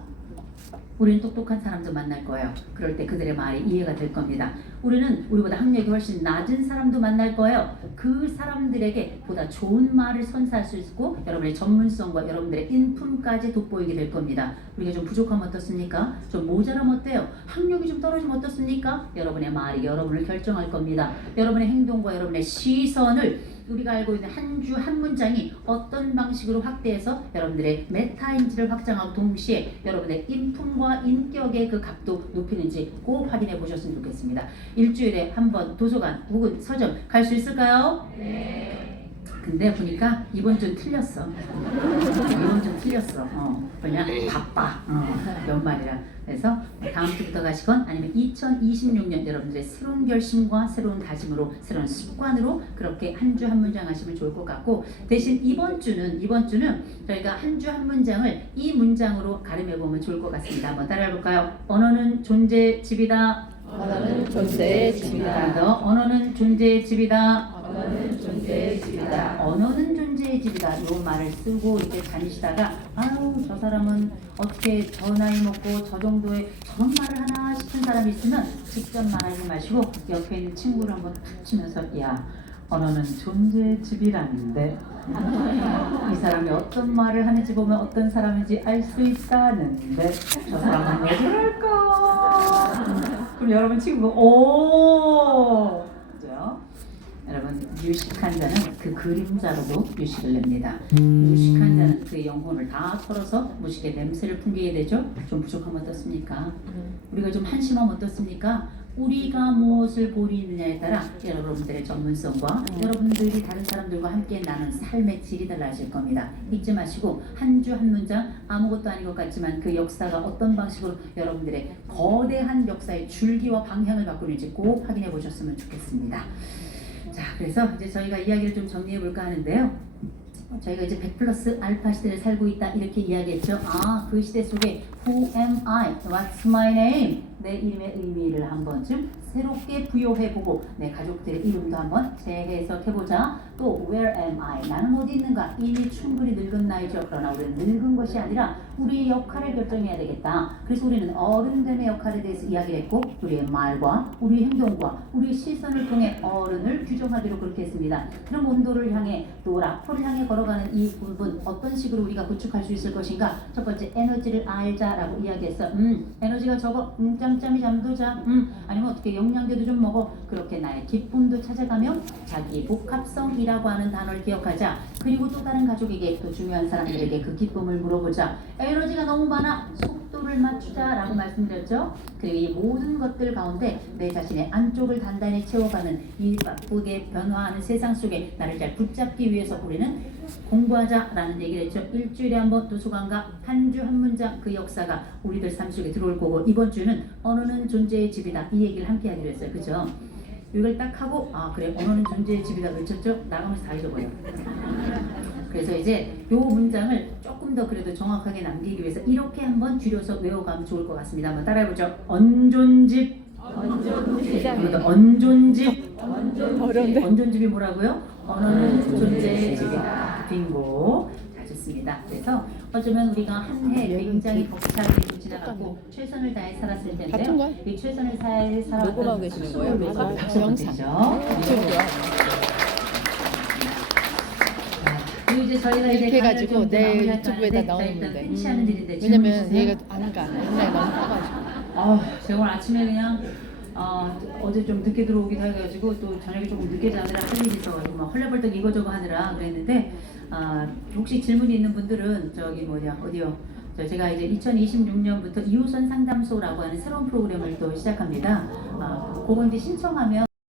우리는 똑똑한 사람도 만날 거예요. 그럴 때 그들의 말이 이해가 될 겁니다. 우리는 우리보다 학력이 훨씬 낮은 사람도 만날 거예요. 그 사람들에게 보다 좋은 말을 선사할 수 있고 여러분의 전문성과 여러분들의 인품까지 돋보이게 될 겁니다. 우리가 좀 부족하면 어떻습니까? 좀 모자라면 어때요? 학력이 좀 떨어지면 어떻습니까? 여러분의 말이 여러분을 결정할 겁니다. 여러분의 행동과 여러분의 시선을 우리가 알고 있는 한 주 한 문장이 어떤 방식으로 확대해서 여러분들의 메타인지를 확장하고 동시에 여러분의 인품과 인격의 그 값도 높이는지 꼭 확인해 보셨으면 좋겠습니다. 일주일에 한 번 도서관 혹은 서점 갈 수 있을까요? 네. 근데 보니까 이번 주는 틀렸어. 이번 주는 틀렸어. 그냥 바빠. 연말이라. 그래서 다음 주부터 가시건 아니면 2026년 여러분들의 새로운 결심과 새로운 다짐으로 새로운 습관으로 그렇게 한 주 한 문장 하시면 좋을 것 같고 대신 이번 주는 저희가 한 주 한 문장을 이 문장으로 가름해 보면 좋을 것 같습니다. 한번 따라해 볼까요? 언어는 존재의 집이다. 언어는 존재의 집이다. 더 언어는 존재의 집이다. 언어는 존재의 집이다. 언어는 존재의 집이다. 이 말을 쓰고 이렇게 다니시다가 아유 저 사람은 어떻게 저 나이 먹고 저 정도의 저런 말을 하나 싶은 사람이 있으면 직접 말하지 마시고 옆에 있는 친구를 한번 툭 치면서 야 언어는 존재의 집이라는데 이 사람이 어떤 말을 하는지 보면 어떤 사람인지 알 수 있다는데 저 사람은 왜 그럴까? 그럼 여러분 친구가 오 그죠? 여러분 유식한 자는 그 그림자로도 유식을 냅니다. 무식한 자는 그의 영혼을 다 털어서 무식의 냄새를 풍기게 되죠. 좀 부족하면 어떻습니까? 우리가 좀 한심하면 어떻습니까? 우리가 무엇을 보이느냐에 따라 여러분들의 전문성과 여러분들이 다른 사람들과 함께 나눈 삶의 질이 달라질 겁니다. 잊지 마시고 한 주 한 문장 아무것도 아닌 것 같지만 그 역사가 어떤 방식으로 여러분들의 거대한 역사의 줄기와 방향을 바꾸는지 꼭 확인해 보셨으면 좋겠습니다. 자, 그래서 이제 저희가 이야기를 좀 정리해 볼까 하는데요. 저희가 이제 100+ 알파 시대를 살고 있다 이렇게 이야기했죠. 그 시대 속에 Who am I? What's my name? 내 이름의 의미를 한 번쯤 새롭게 부여해보고 내 가족들의 이름도 한번 재해석해보자. 또 Where am I? 나는 어디 있는가? 이미 충분히 늙은 나이죠. 그러나 우리는 늙은 것이 아니라 우리의 역할을 결정해야 되겠다. 그래서 우리는 어른됨의 역할에 대해서 이야기를 했고 우리의 말과 우리의 행동과 우리의 시선을 통해 어른을 규정하기로 그렇게 했습니다. 그럼 온도를 향해 또 라포를 향해 걸어가는 이 부분 어떤 식으로 우리가 구축할 수 있을 것인가? 첫 번째 에너지를 알자라고 이야기했어. 에너지가 적어. 짬짬이 잠도 자. 아니면 어떻게 영양제도 좀 먹어. 그렇게 나의 기쁨도 찾아가며 자기 복합성이라고 하는 단어를 기억하자. 그리고 또 다른 가족에게 또 중요한 사람들에게 그 기쁨을 물어보자. 에너지가 너무 많아. 속도를 맞추자라고 말씀드렸죠. 그리고 이 모든 것들 가운데 내 자신의 안쪽을 단단히 채워가는 이 바쁘게 변화하는 세상 속에 나를 잘 붙잡기 위해서 우리는 공부하자라는 얘기를 했죠. 일주일에 한 번 도서관과 한 주 한 문장 그 역사가 우리들 삶 속에 들어올 거고 이번 주는 언어는 존재의 집이다 이 얘기를 함께 하기로 했어요. 그죠? 이걸 딱 하고 그래 언어는 존재의 집이다 외쳤죠? 나가면서 다 잊어버려요. 그래서 이제 요 문장을 조금 더 그래도 정확하게 남기기 위해서 이렇게 한번 줄여서 외워가면 좋을 것 같습니다. 한번 따라해보죠. 언존집. 언존집. 어려운데? 언존집이 뭐라고요? 언어는 존재의 집이다. 빙고. 자, 좋습니다. 그래서 어쩌면 우리가 한 해 굉장히 벅차게 지나가고 최선을 다해 살았을 같은 텐데요. 거야? 이 최선을 다해 녹음하고 살았던 계시는 거예요? 수고를 박수 영상. 드리죠. 그리고 이제 저희가 이제 이렇게 해가지고 강의를 좀 내 마무리할 유튜브에다 건데 나오는데 끊지 않은 일인데 왜냐면 질문 주세요. 얘가 안 가. 옛날에 너무 커가지고. 제가 오늘 아침에 그냥 어제 좀 늦게 들어오기도 해가지고 또 저녁에 조금 늦게 자느라 할 일이 있어가지고 막 헐레벌떡 이거저거 하느라 그랬는데 혹시 질문이 있는 분들은 어디요? 제가 이제 2026년부터 2호선 상담소라고 하는 새로운 프로그램을 또 시작합니다. 그건 이제 신청하면